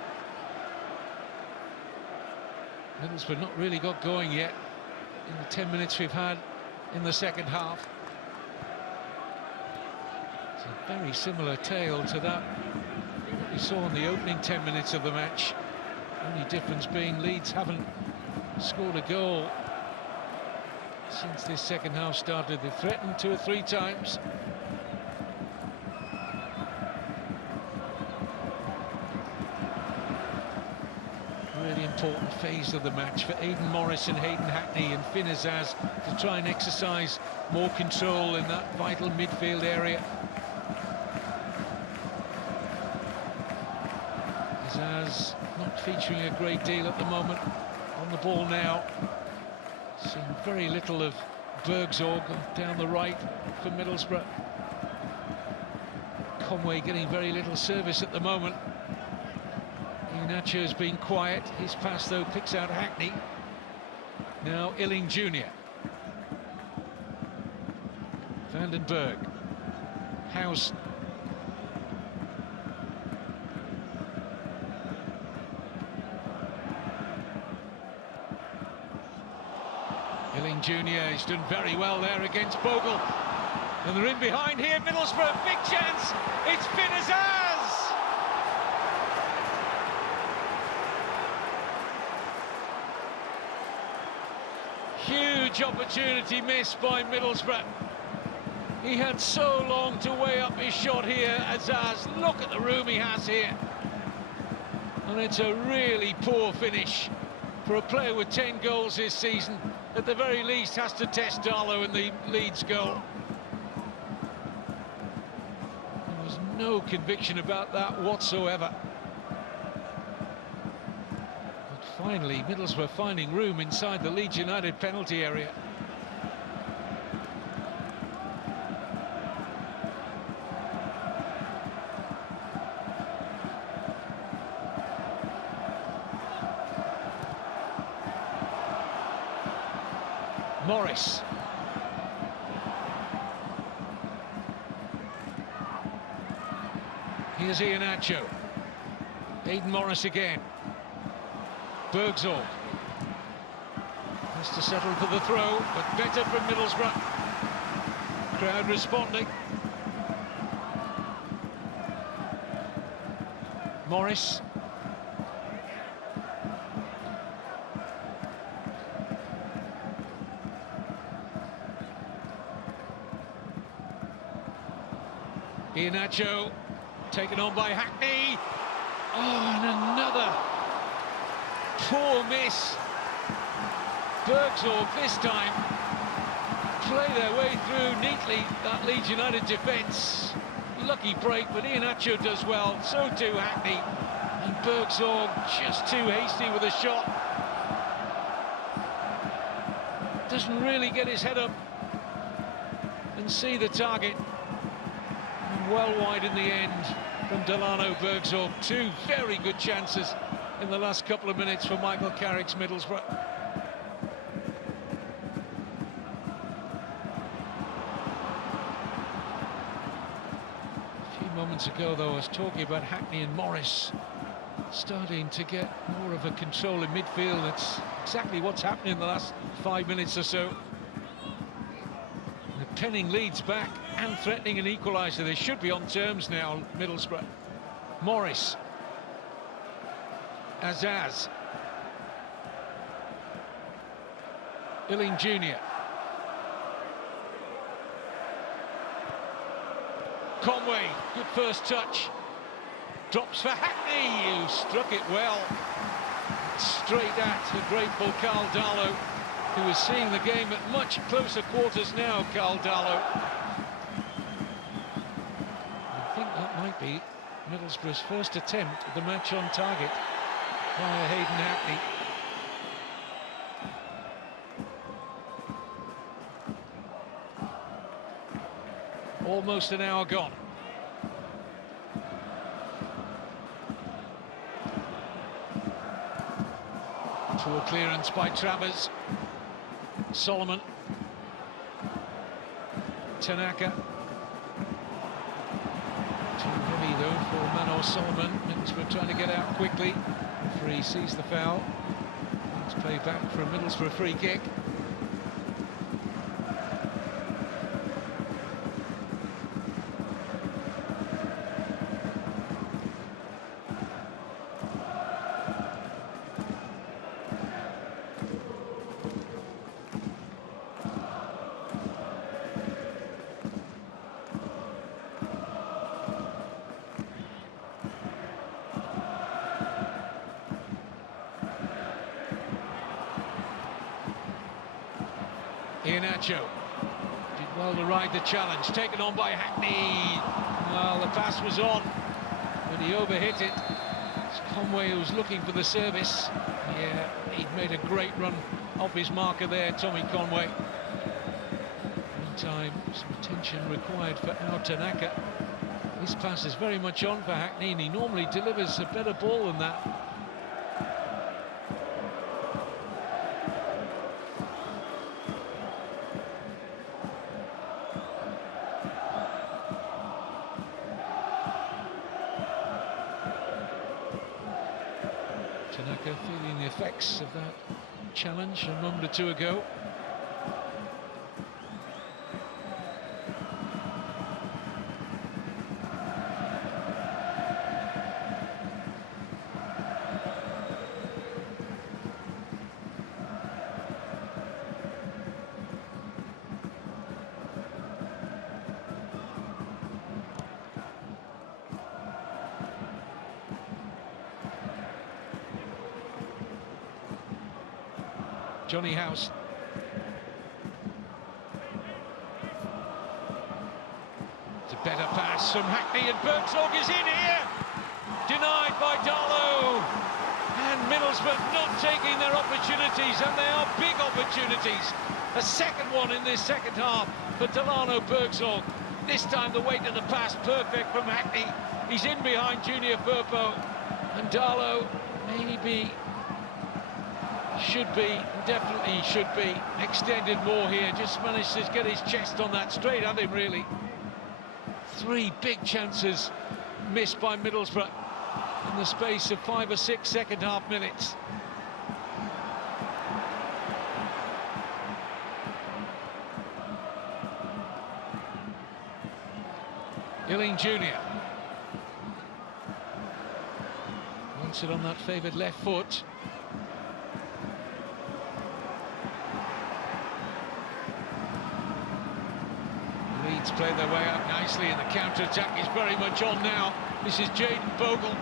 Middlesbrough not really got going yet in the 10 minutes we've had in the second half. It's a very similar tale to that we saw in the opening 10 minutes of the match. Only difference being Leeds haven't scored a goal since this second half started. They've threatened 2 or 3 times. Really important phase of the match for Aidan Morris and Hayden Hackney and Finn Azaz to try and exercise more control in that vital midfield area. Azaz not featuring a great deal at the moment. On the ball now. Seeing very little of Bergzorg down the right for Middlesbrough. Conway getting very little service at the moment. Iheanacho's been quiet. His pass, though, picks out Hackney. Now Illing Jr. Vandenberg. House. Illing Jr. has done very well there against Bogle. And they're in behind here, Middlesbrough, big chance. It's Finn Azaz. Huge opportunity missed by Middlesbrough. He had so long to weigh up his shot here, Azaz. Look at the room he has here. And it's a really poor finish for a player with 10 goals this season. At the very least has to test Darlow in the Leeds goal. There was no conviction about that whatsoever. But finally, Middlesbrough finding room inside the Leeds United penalty area. Morris. Here's Iheanacho. Aidan Morris again. Bergzorg. Has to settle for the throw, but better from Middlesbrough. Crowd responding. Morris. Iheanacho taken on by Hackney. Oh, and another poor miss. Bergzorg this time play their way through neatly that Leeds United defence. Lucky break, but Iheanacho does well, so too Hackney. And Bergzorg just too hasty with a shot. Doesn't really get his head up and see the target. Well wide in the end from Delano Bergzorg. 2 very good chances in the last couple of minutes for Michael Carrick's Middlesbrough. A few moments ago, though, I was talking about Hackney and Morris starting to get more of a control in midfield. That's exactly what's happening in the last 5 minutes or so. They're penning Leeds back and threatening an equaliser. They should be on terms now, Middlesbrough. Morris. Azaz. Illing Jr. Conway, good first touch. Drops for Hackney, who struck it well. Straight at the grateful Carl Darlow, who is seeing the game at much closer quarters now, Carl Darlow. I think that might be Middlesbrough's first attempt at the match on target via Hayden Hackney. Almost an hour gone. Poor clearance by Travers. Solomon. Tanaka. Too heavy though for Manor Solomon. Middlesbrough trying to get out quickly. Referee sees the foul. Let's play back for a Middlesbrough free kick. Iheanacho did well to ride the challenge, taken on by Hackney. Well, the pass was on, but he overhit it. It's Conway who's looking for the service. Yeah, he'd made a great run off his marker there, Tommy Conway. Meantime, some attention required for Tanaka. This pass is very much on for Hackney, and he normally delivers a better ball than that. Tanaka feeling the effects of that challenge a moment or two ago. Johnny House. It's a better pass from Hackney, and Bergsorg is in here. Denied by Darlow. And Middlesbrough not taking their opportunities, and they are big opportunities. A second one in this second half for Delano Bergsorg. This time the weight of the pass perfect from Hackney. He's in behind Junior Firpo, and Darlow maybe definitely should be extended more here. Just managed to get his chest on that, straight at him really. Three big chances missed by Middlesbrough in the space of 5 or 6 second half minutes. Illing Jr. wants it on that favoured left foot. Leeds play their way out nicely, and the counter-attack is very much on now. This is Jaden Bogle.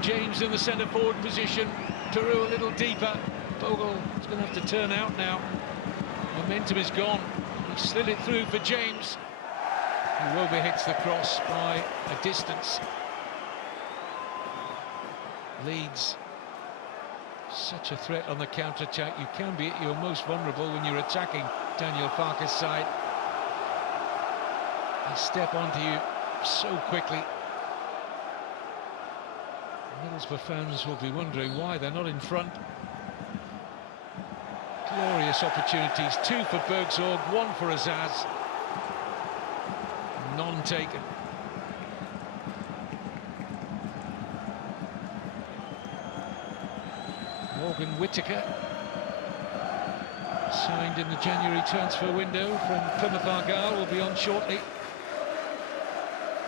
James in the centre-forward position. Peru a little deeper. Bogle is going to have to turn out now. Momentum is gone. He slid it through for James, who overhits the cross by a distance. Leeds, such a threat on the counter-attack. You can be at your most vulnerable when you're attacking Daniel Farke's side. They step onto you so quickly. Middlesbrough fans will be wondering why they're not in front. Glorious opportunities, 2 for Bergsorg, 1 for Azaz. None taken. Morgan Whittaker, signed in the January transfer window from Plymouth Argyle, will be on shortly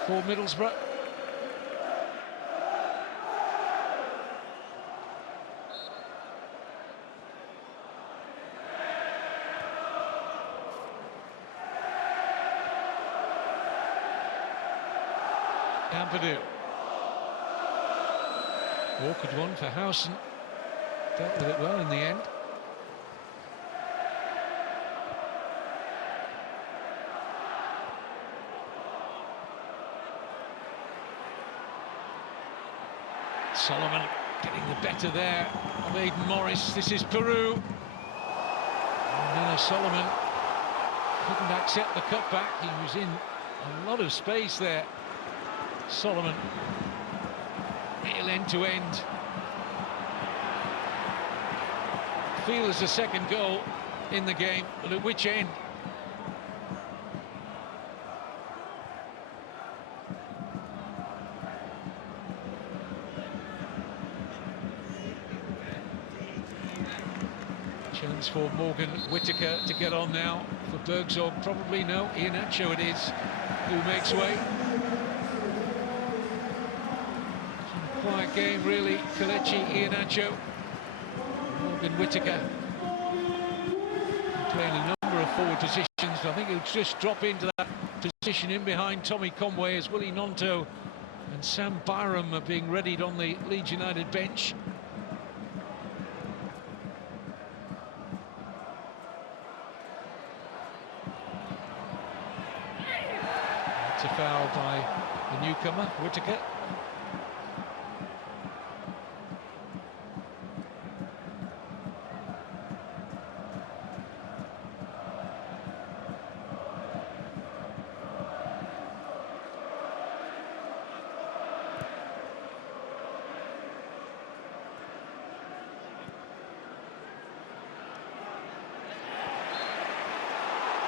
for Middlesbrough. Ampadu. Awkward one for Howson. Dealt with it well in the end. Solomon getting the better there of Aidan Morris. This is Peru. And then Solomon couldn't accept the cutback. He was in a lot of space there. Solomon, real end-to-end. Feels a second goal in the game, but at which end? Chance for Morgan Whittaker to get on now. For Bergzorg, probably no. Iheanacho it is who makes way. Quiet game, really. Kelechi, Iheanacho, Morgan Whittaker. Playing a number of forward positions. I think he'll just drop into that position in behind Tommy Conway as Willie Gnonto and Sam Byram are being readied on the Leeds United bench. It's a foul by the newcomer, Whittaker.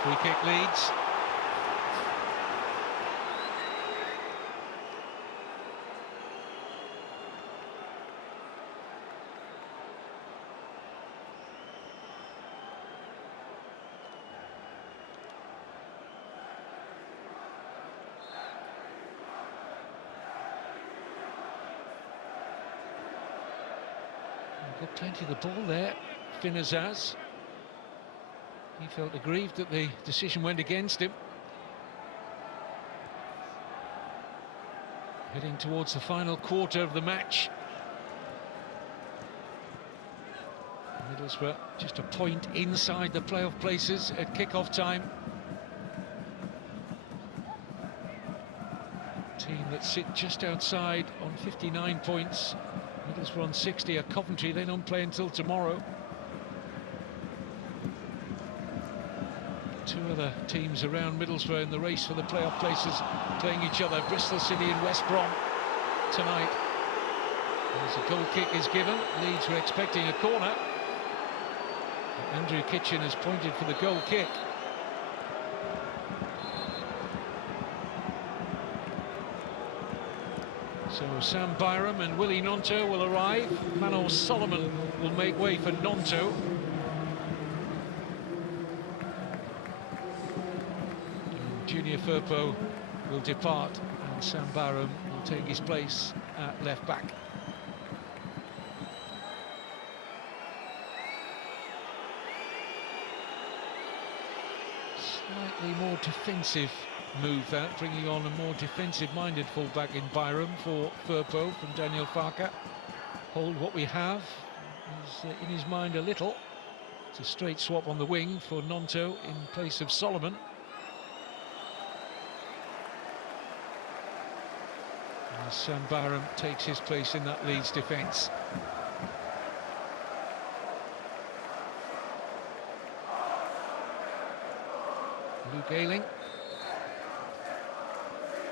Free kick Leeds. Got plenty of the ball there, Finazaz. He felt aggrieved that the decision went against him. Heading towards the final quarter of the match. Middlesbrough just a point inside the playoff places at kick-off time. Team that sit just outside on 59 points. Middlesbrough on 60 at Coventry. They don't play until tomorrow. Two other teams around Middlesbrough in the race for the playoff places playing each other, Bristol City and West Brom tonight. As a goal kick is given, Leeds were expecting a corner. Andrew Kitchen has pointed for the goal kick. So Sam Byram and Willie Gnonto will arrive. Manor Solomon will make way for Gnonto. Junior Firpo will depart and Sam Byram will take his place at left back. Slightly more defensive move that, bringing on a more defensive-minded fullback in Byram for Firpo from Daniel Farke. Hold what we have is in his mind a little. It's a straight swap on the wing for Gnonto in place of Solomon. Sam Byram takes his place in that Leeds defence. Luke Ayling,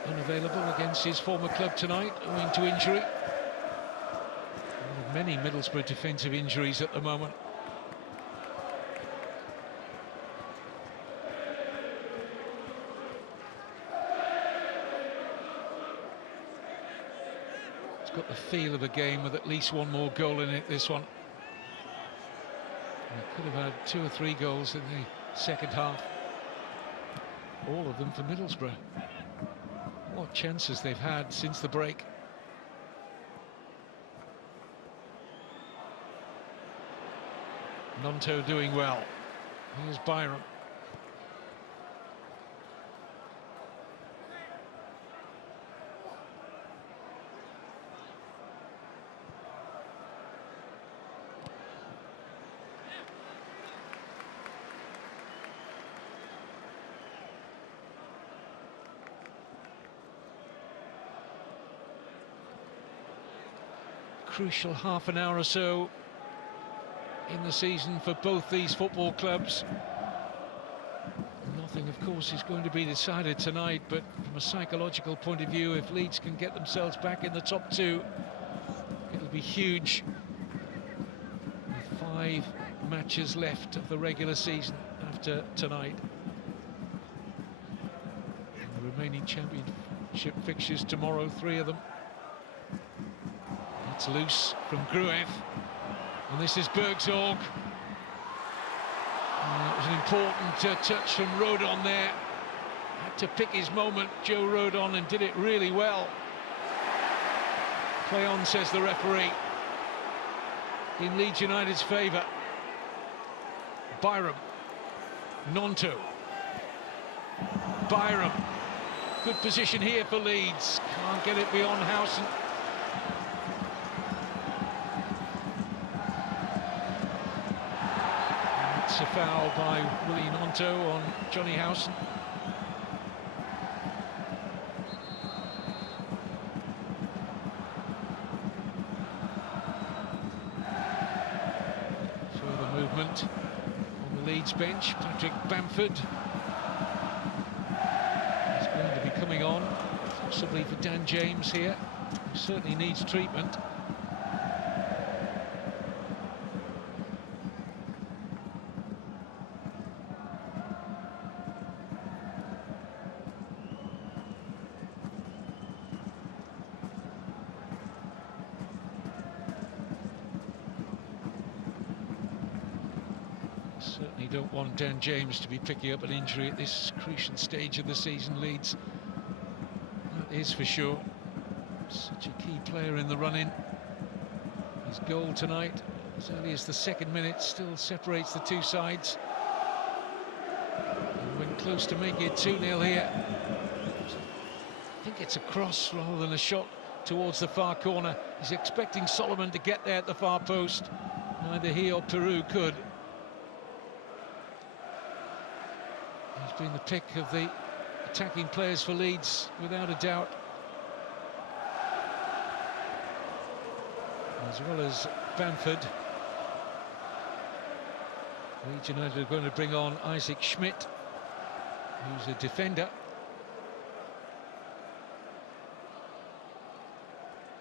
unavailable against his former club tonight owing to injury. One of many Middlesbrough defensive injuries at the moment. Got the feel of a game with at least one more goal in it, this one. They could have had 2 or 3 goals in the second half. All of them for Middlesbrough. What chances they've had since the break. Gnonto doing well. Here's Byram. crucial half an hour or so in the season for both these football clubs. Nothing, of course, is going to be decided tonight, but from a psychological point of view, if Leeds can get themselves back in the top two, it'll be huge. With 5 matches left of the regular season after tonight. And the remaining championship fixtures tomorrow, 3 of them. It's loose from Gruev, and this is Bergzorg. It was an important touch from Rodon there. Had to pick his moment, Joe Rodon, and did it really well. Play on, says the referee, in Leeds United's favour. Byram, Nonto, Byram. Good position here for Leeds. Can't get it beyond Howson. It's a foul by Willie Nonto on Johnny Howson. Further movement on the Leeds bench. Patrick Bamford is going to be coming on, possibly for Dan James here. He certainly needs treatment. Certainly don't want Dan James to be picking up an injury at this crucial stage of the season, Leeds. That is for sure. Such a key player in the run-in. His goal tonight, as early as the 2nd minute, still separates the two sides. And went close to making it 2-0 here. I think it's a cross rather than a shot towards the far corner. He's expecting Solomon to get there at the far post. Neither he or Peru could. He's been the pick of the attacking players for Leeds, without a doubt. As well as Bamford. Leeds United are going to bring on Isaac Schmidt, who's a defender.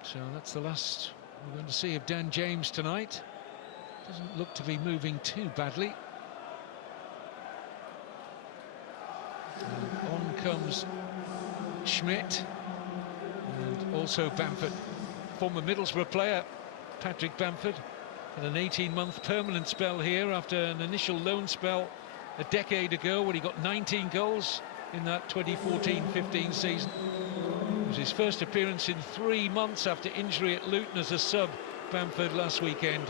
So that's the last we're going to see of Dan James tonight. Doesn't look to be moving too badly. And on comes Schmidt, and also Bamford. Former Middlesbrough player Patrick Bamford had an 18-month permanent spell here after an initial loan spell a decade ago when he got 19 goals in that 2014-15 season. It was his first appearance in 3 months after injury at Luton as a sub, Bamford, last weekend.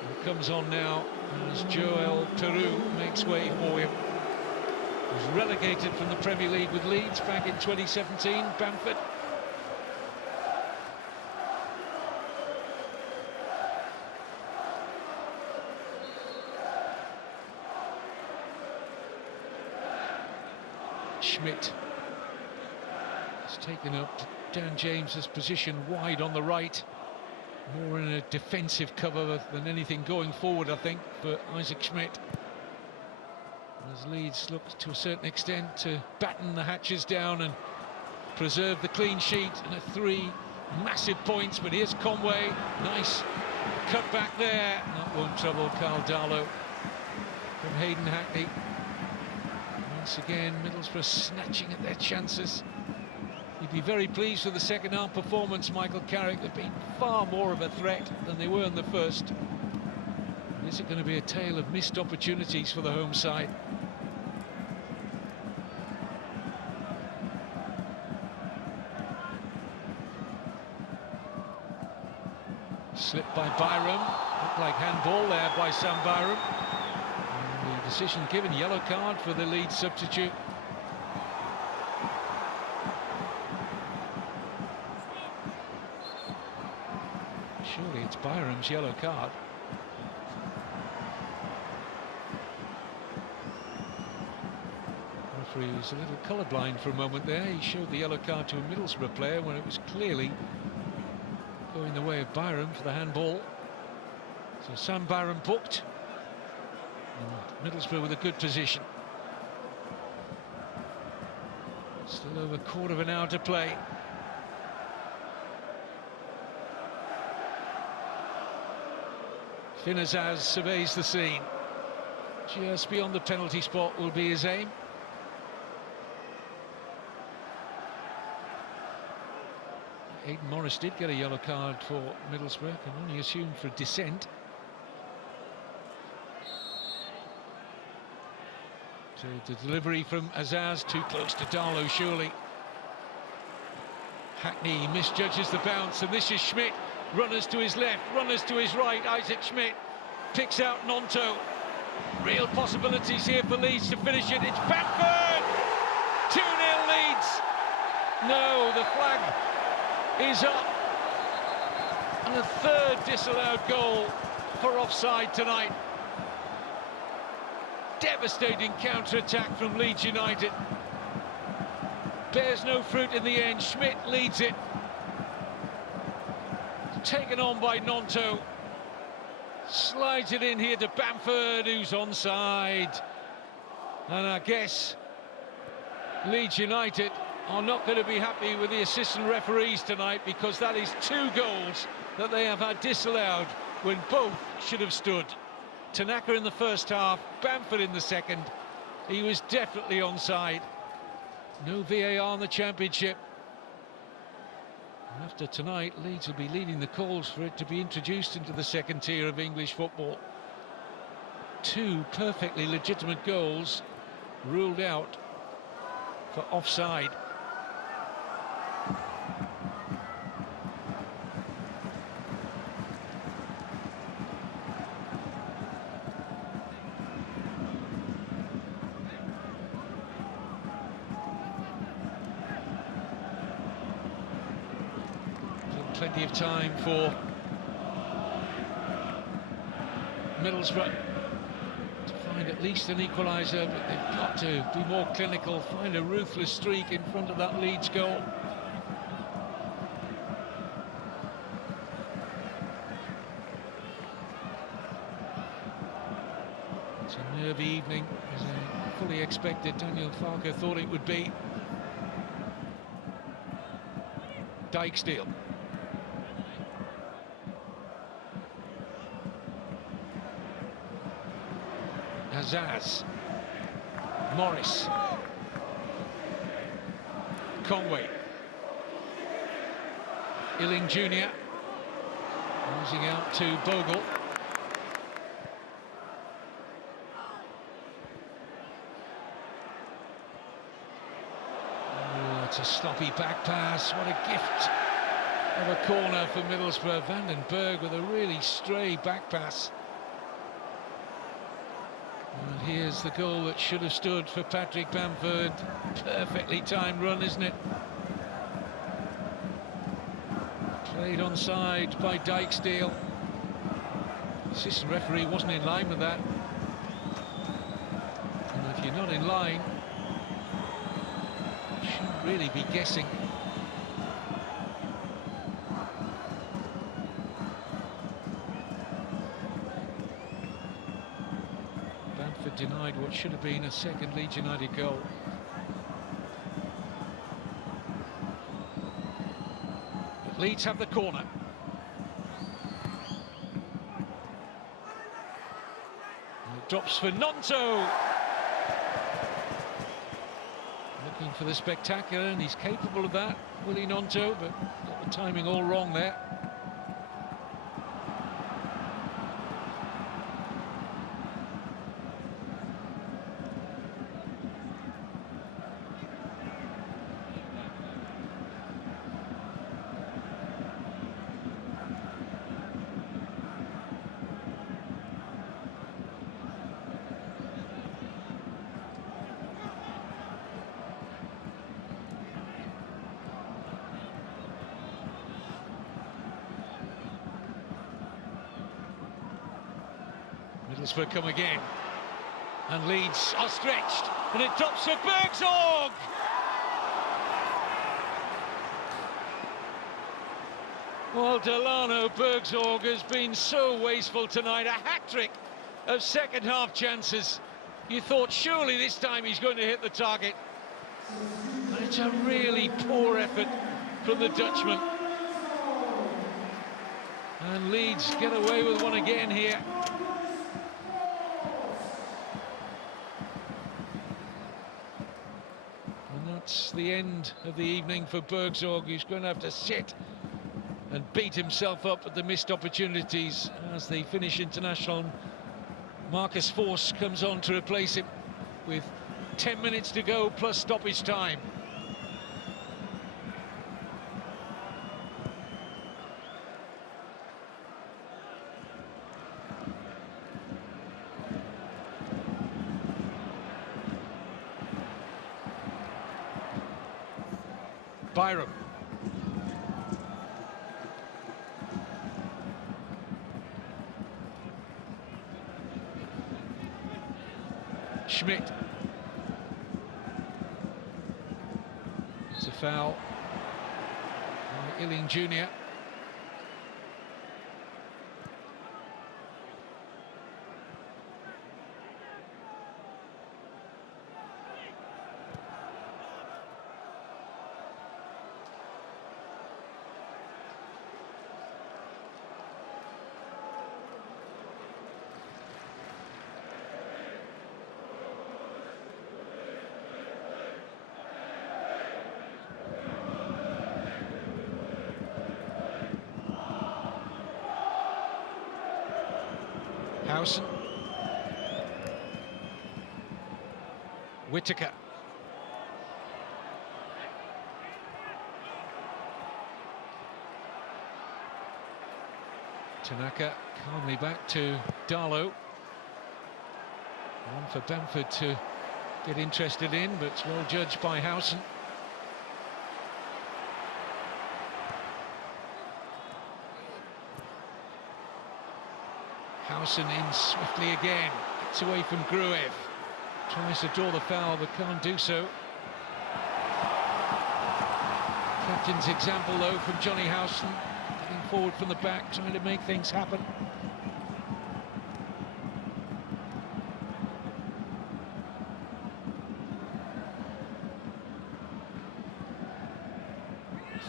And comes on now as Joel Peru makes way for him. He was relegated from the Premier League with Leeds back in 2017, Bamford. Schmidt has taken up Dan James's position wide on the right, more in a defensive cover than anything going forward, I think, for Isaac Schmidt. As Leeds look to a certain extent to batten the hatches down and preserve the clean sheet and 3 massive points. But here's Conway, nice cut back there, that won't trouble Carl Darlow from Hayden Hackney. Once again, Middlesbrough snatching at their chances. He'd be very pleased with the second half performance, Michael Carrick. They've been far more of a threat than they were in the first. And is it going to be a tale of missed opportunities for the home side? Slipped by Byram. Looked like handball there by Sam Byram. The decision given, yellow card for the Leeds substitute. Surely it's Byram's yellow card. The referee was a little colourblind for a moment there. He showed the yellow card to a Middlesbrough player when it was clearly going in the way of Byram for the handball. So Sam Byram booked. And Middlesbrough with a good position. Still over a quarter of an hour to play. Finazaz surveys the scene. Just beyond the penalty spot will be his aim. Aidan Morris did get a yellow card for Middlesbrough, and only assumed for dissent. So the delivery from Azaz, too close to Darlow, surely. Hackney misjudges the bounce, and this is Schmidt. Runners to his left, runners to his right. Isaac Schmidt picks out Nonto. Real possibilities here for Leeds to finish it. It's Bamford! 2-0 Leeds. No, the flag is up. And a third disallowed goal for offside tonight. Devastating counter-attack from Leeds United. Bears no fruit in the end. Schmidt leads it. Taken on by Nonto. Slides it in here to Bamford, who's onside. And I guess Leeds United are not going to be happy with the assistant referees tonight, because that is 2 goals that they have had disallowed when both should have stood. Tanaka in the first half, Bamford in the second. He was definitely onside. No VAR in the Championship. After tonight, Leeds will be leading the calls for it to be introduced into the second tier of English football. 2 perfectly legitimate goals ruled out for offside. Plenty of time for Middlesbrough to find at least an equaliser, but they've got to be more clinical, find a ruthless streak in front of that Leeds goal. It's a nervy evening, as I fully expected Daniel Farke thought it would be. Dijksteel. Azaz, Morris, Conway, Illing Jr. losing out to Bogle. Oh, it's a sloppy back pass. What a gift of a corner for Middlesbrough. Vandenberg with a really stray back pass. And here's the goal that should have stood for Patrick Bamford. Perfectly timed run, isn't it? Played onside by Dijksteel. Assistant referee wasn't in line with that. And if you're not in line, you shouldn't really be guessing. Denied what should have been a second Leeds United goal. But Leeds have the corner. And it drops for Nonto. Looking for the spectacular, and he's capable of that, Willie Nonto, but got the timing all wrong there. Middlesbrough come again, and Leeds are stretched, and it drops for Bergzorg! Well, Delano Bergzorg has been so wasteful tonight. A hat-trick of second-half chances. You thought surely this time he's going to hit the target. But it's a really poor effort from the Dutchman. And Leeds get away with one again here. And that's the end of the evening for Bergzorg, who's going to have to sit and beat himself up at the missed opportunities as the Finnish international Marcus Forss comes on to replace him with 10 minutes to go plus stoppage time. Byram. Schmidt. It's a foul. Illing Jr. Howson. Whittaker. Tanaka calmly back to Darlow. One for Bamford to get interested in, but it's well judged by Howson. Howson in swiftly again, gets away from Gruev, tries to draw the foul but can't do so. Captain's example though from Johnny Howson, getting forward from the back, trying to make things happen.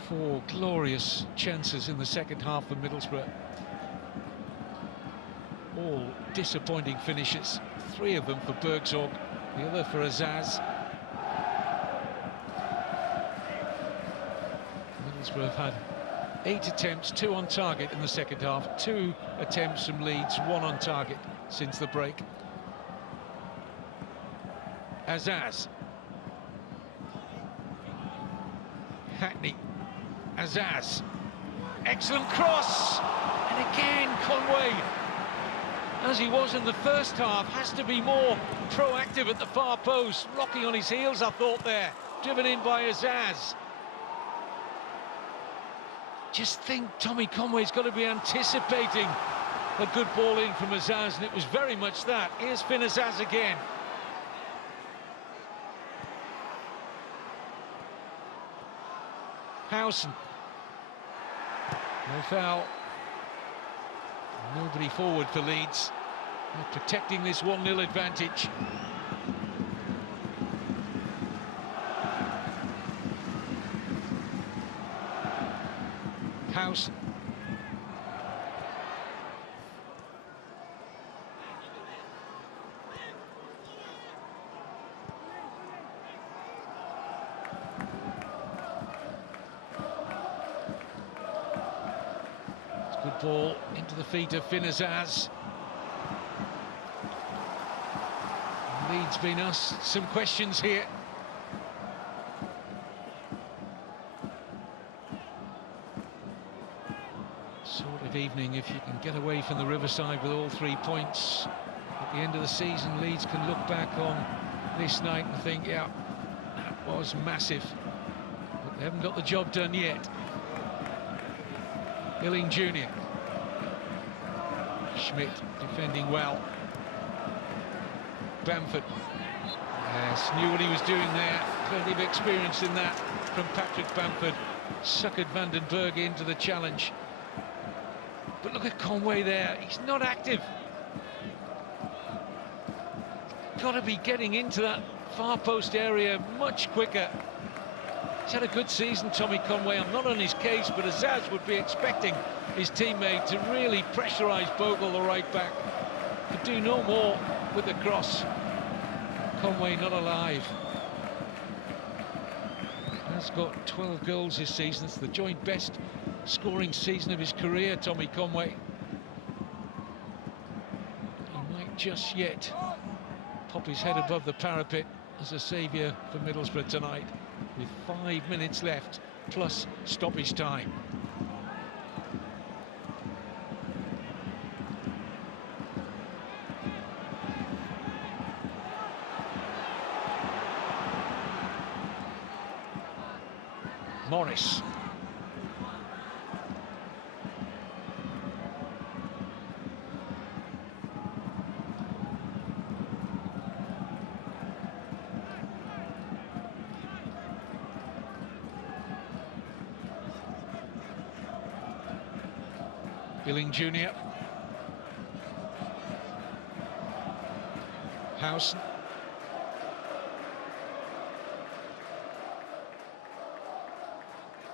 Four glorious chances in the second half for Middlesbrough. All disappointing finishes, three of them for Bergzorg, the other for Azaz. Middlesbrough have had 8 attempts, 2 on target in the second half, 2 attempts from Leeds, 1 on target since the break. Azaz. Hackney. Azaz. Excellent cross! And again, Conway, as he was in the first half, has to be more proactive at the far post. Rocking on his heels, I thought there. Driven in by Azaz. Just think Tommy Conway's got to be anticipating a good ball in from Azaz, and it was very much that. Here's Finn Azaz again. Howson. No foul. Nobody forward for Leeds. They're protecting this 1-0 advantage. Howson. Good ball into the feet of Finn Azaz. Leeds been asked some questions here. Sort of evening if you can get away from the Riverside with all 3 points. At the end of the season, Leeds can look back on this night and think, yeah, that was massive. But they haven't got the job done yet. Illing Jr. Schmidt defending well. Bamford. Yes, knew what he was doing there. Plenty of experience in that from Patrick Bamford. Suckered Van den Berg into the challenge. But look at Conway there, he's not active. Got to be getting into that far post area much quicker. He's had a good season, Tommy Conway. I'm not on his case, but Azaz would be expecting his teammate to really pressurise Bogle, the right back. Could do no more with the cross. Conway not alive. Has got 12 goals this season. It's the joint best scoring season of his career, Tommy Conway. He might just yet pop his head above the parapet as a saviour for Middlesbrough tonight, with 5 minutes left, plus stoppage time. Morris. Billing Jr. Howson.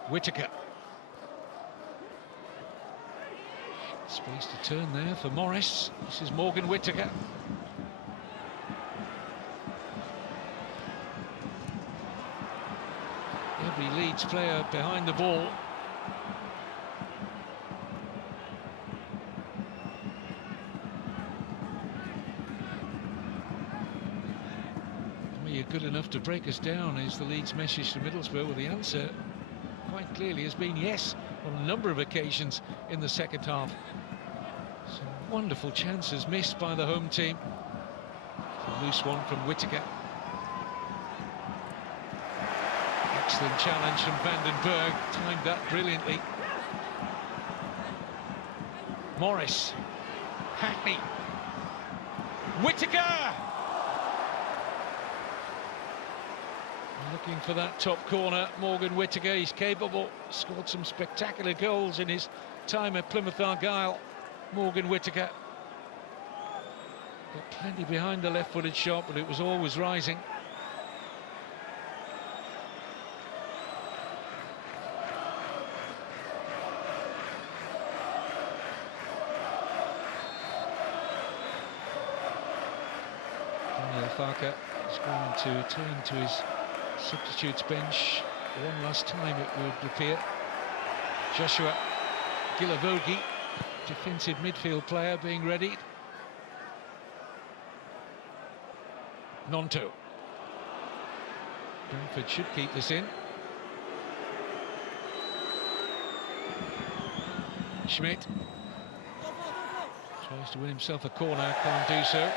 Whittaker. Space to turn there for Morris. This is Morgan Whittaker. Every Leeds player behind the ball. You're good enough to break us down is the Leeds message to Middlesbrough, with the answer quite clearly has been yes on a number of occasions in the second half. Some wonderful chances missed by the home team. A loose one from Whittaker. Excellent challenge from Vandenberg, timed that brilliantly. Morris. Hackney. Whittaker! Looking for that top corner, Morgan Whittaker. He's capable, scored some spectacular goals in his time at Plymouth Argyle. Morgan Whittaker got plenty behind the left-footed shot, but it was always rising. Daniel Farker is going to turn to his substitutes bench one last time, it would appear. Joshua Gilavogi, defensive midfield player, being readied. Nonto. Brentford should keep this in. Schmidt tries to win himself a corner, can't do so.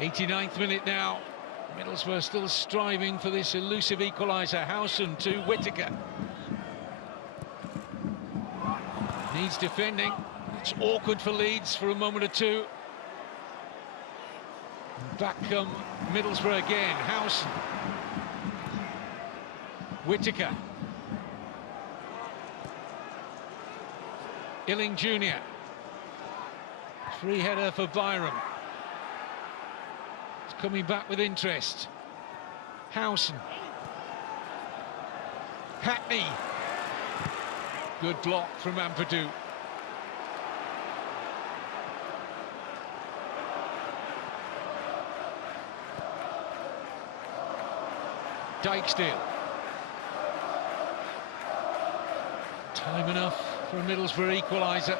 '89th minute now. Middlesbrough still striving for this elusive equaliser. Howson to Whittaker. Needs defending. It's awkward for Leeds for a moment or two. Back come Middlesbrough again. Howson. Whittaker. Illing Jr. Free header for Byram. Coming back with interest. Howson. Hackney. Good block from Ampadu. Dijksteel. Time enough for a Middlesbrough equaliser.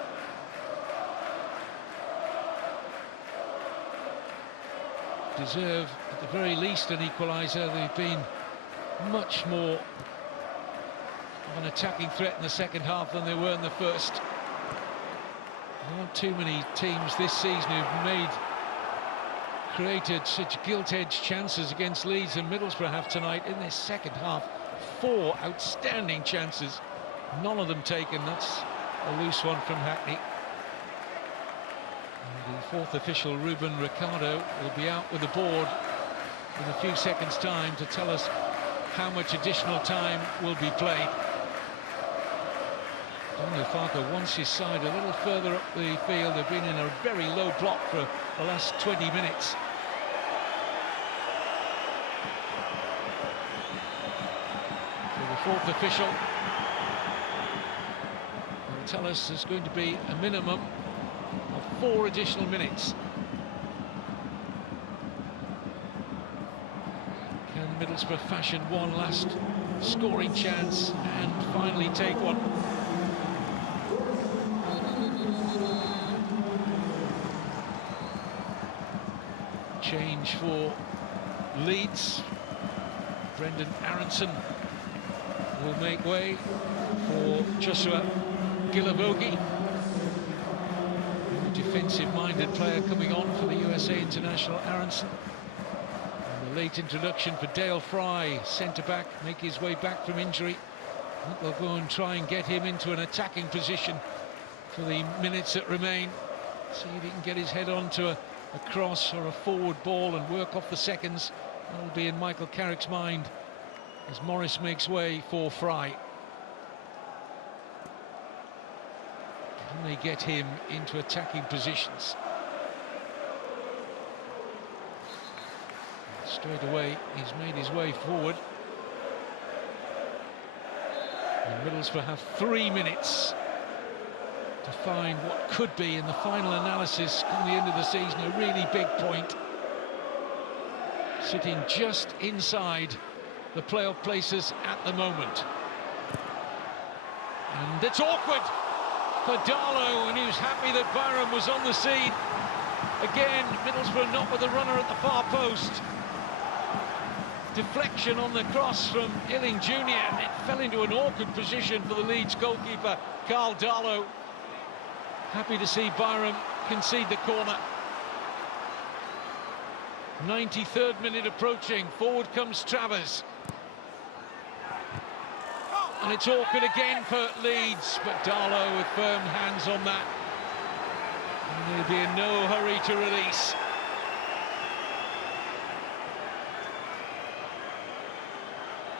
Deserve at the very least an equaliser. They've been much more of an attacking threat in the second half than they were in the first. There aren't too many teams this season who've created such gilt-edged chances against Leeds and Middlesbrough have tonight. In this second half, 4 outstanding chances, none of them taken. That's a loose one from Hackney. And the fourth official, Ruben Ricardo, will be out with the board in a few seconds' time to tell us how much additional time will be played. Daniel Farke wants his side a little further up the field. They've been in a very low block for the last 20 minutes. So the fourth official will tell us there's going to be a minimum of 4 additional minutes. Can Middlesbrough fashion one last scoring chance and finally take one? Change for Leeds. Brendan Aronson will make way for Joshua Gilavogi, a defensive-minded player coming on for the USA international. Aronson. And the late introduction for Dale Fry, centre-back, make his way back from injury. I think they'll go and try and get him into an attacking position for the minutes that remain. See if he can get his head onto a cross or a forward ball and work off the seconds. That will be in Michael Carrick's mind as Morris makes way for Fry. Can they get him into attacking positions? Straight away, he's made his way forward. And Middlesbrough have 3 minutes to find what could be, in the final analysis come the end of the season, a really big point. Sitting just inside the playoff places at the moment. And it's awkward for Darlow, and he was happy that Byram was on the scene. Again, Middlesbrough not with a runner at the far post. Deflection on the cross from Illing Jr. It fell into an awkward position for the Leeds goalkeeper, Carl Darlow. Happy to see Byram concede the corner. 93rd minute approaching. Forward comes Travers. And it's awkward again for Leeds, but Darlow with firm hands on that. And he'll be in no hurry to release.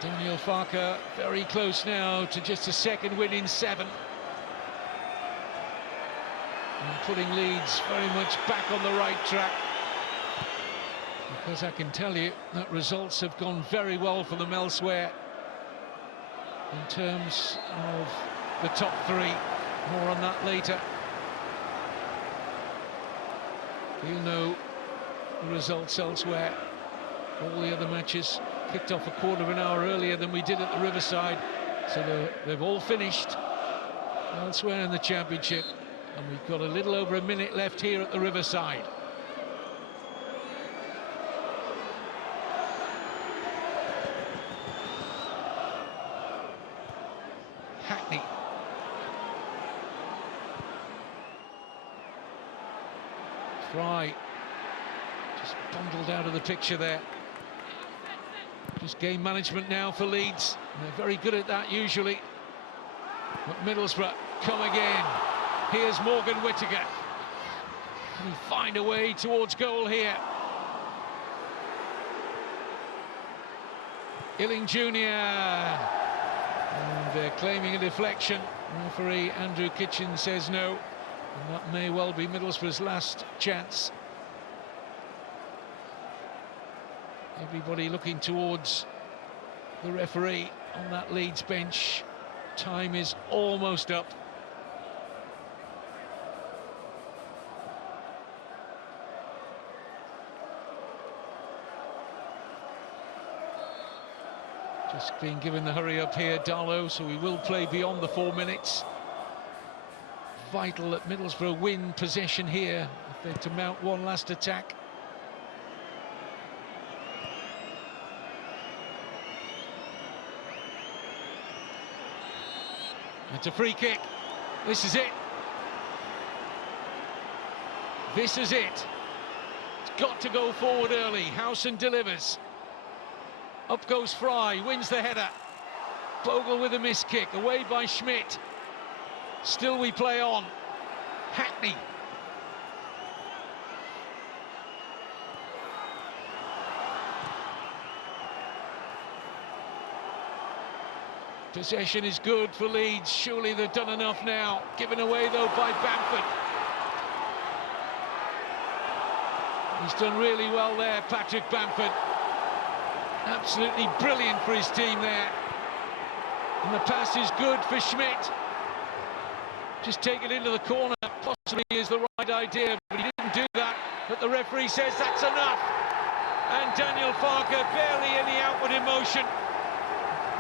Daniel Farke very close now to just a second win in 7. And putting Leeds very much back on the right track. Because I can tell you that results have gone very well for them elsewhere in terms of the top 3. More on that later. You know the results elsewhere. All the other matches kicked off a quarter of an hour earlier than we did at the Riverside. So they've all finished elsewhere in the Championship. And we've got a little over a minute left here at the Riverside. Hackney. Fry just bundled out of the picture there. Just game management now for Leeds. And they're very good at that usually. But Middlesbrough come again. Here's Morgan Whittaker. Can he find a way towards goal here? Illing Jr. And they're claiming a deflection. Referee Andrew Kitchen says no. And that may well be Middlesbrough's last chance. Everybody looking towards the referee on that Leeds bench. Time is almost up. Just being given the hurry up here, Darlow, so we will play beyond the 4 minutes. Vital that Middlesbrough win possession here if they're to mount one last attack. It's a free kick. This is it. This is it. It's got to go forward early. Howson delivers. Up goes Fry, wins the header. Bogle with a missed kick, away by Schmidt. Still we play on. Hackney. Possession is good for Leeds. Surely they've done enough now. Given away though by Bamford. He's done really well there, Patrick Bamford. Absolutely brilliant for his team there. And the pass is good for Schmidt. Just take it into the corner, possibly is the right idea, but he didn't do that. But the referee says that's enough. And Daniel Farke barely any outward emotion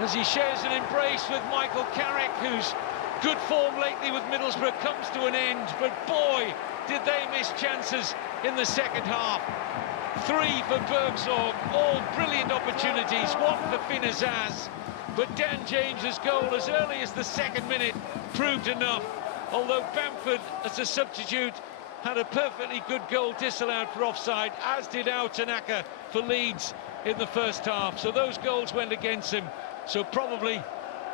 as he shares an embrace with Michael Carrick, whose good form lately with Middlesbrough comes to an end. But boy, did they miss chances in the second half. 3 for Bergsorg, all brilliant opportunities, 1 for Finazaz. But Dan James's goal as early as the 2nd minute proved enough. Although Bamford, as a substitute, had a perfectly good goal disallowed for offside, as did Tanaka for Leeds in the first half. So those goals went against him. So probably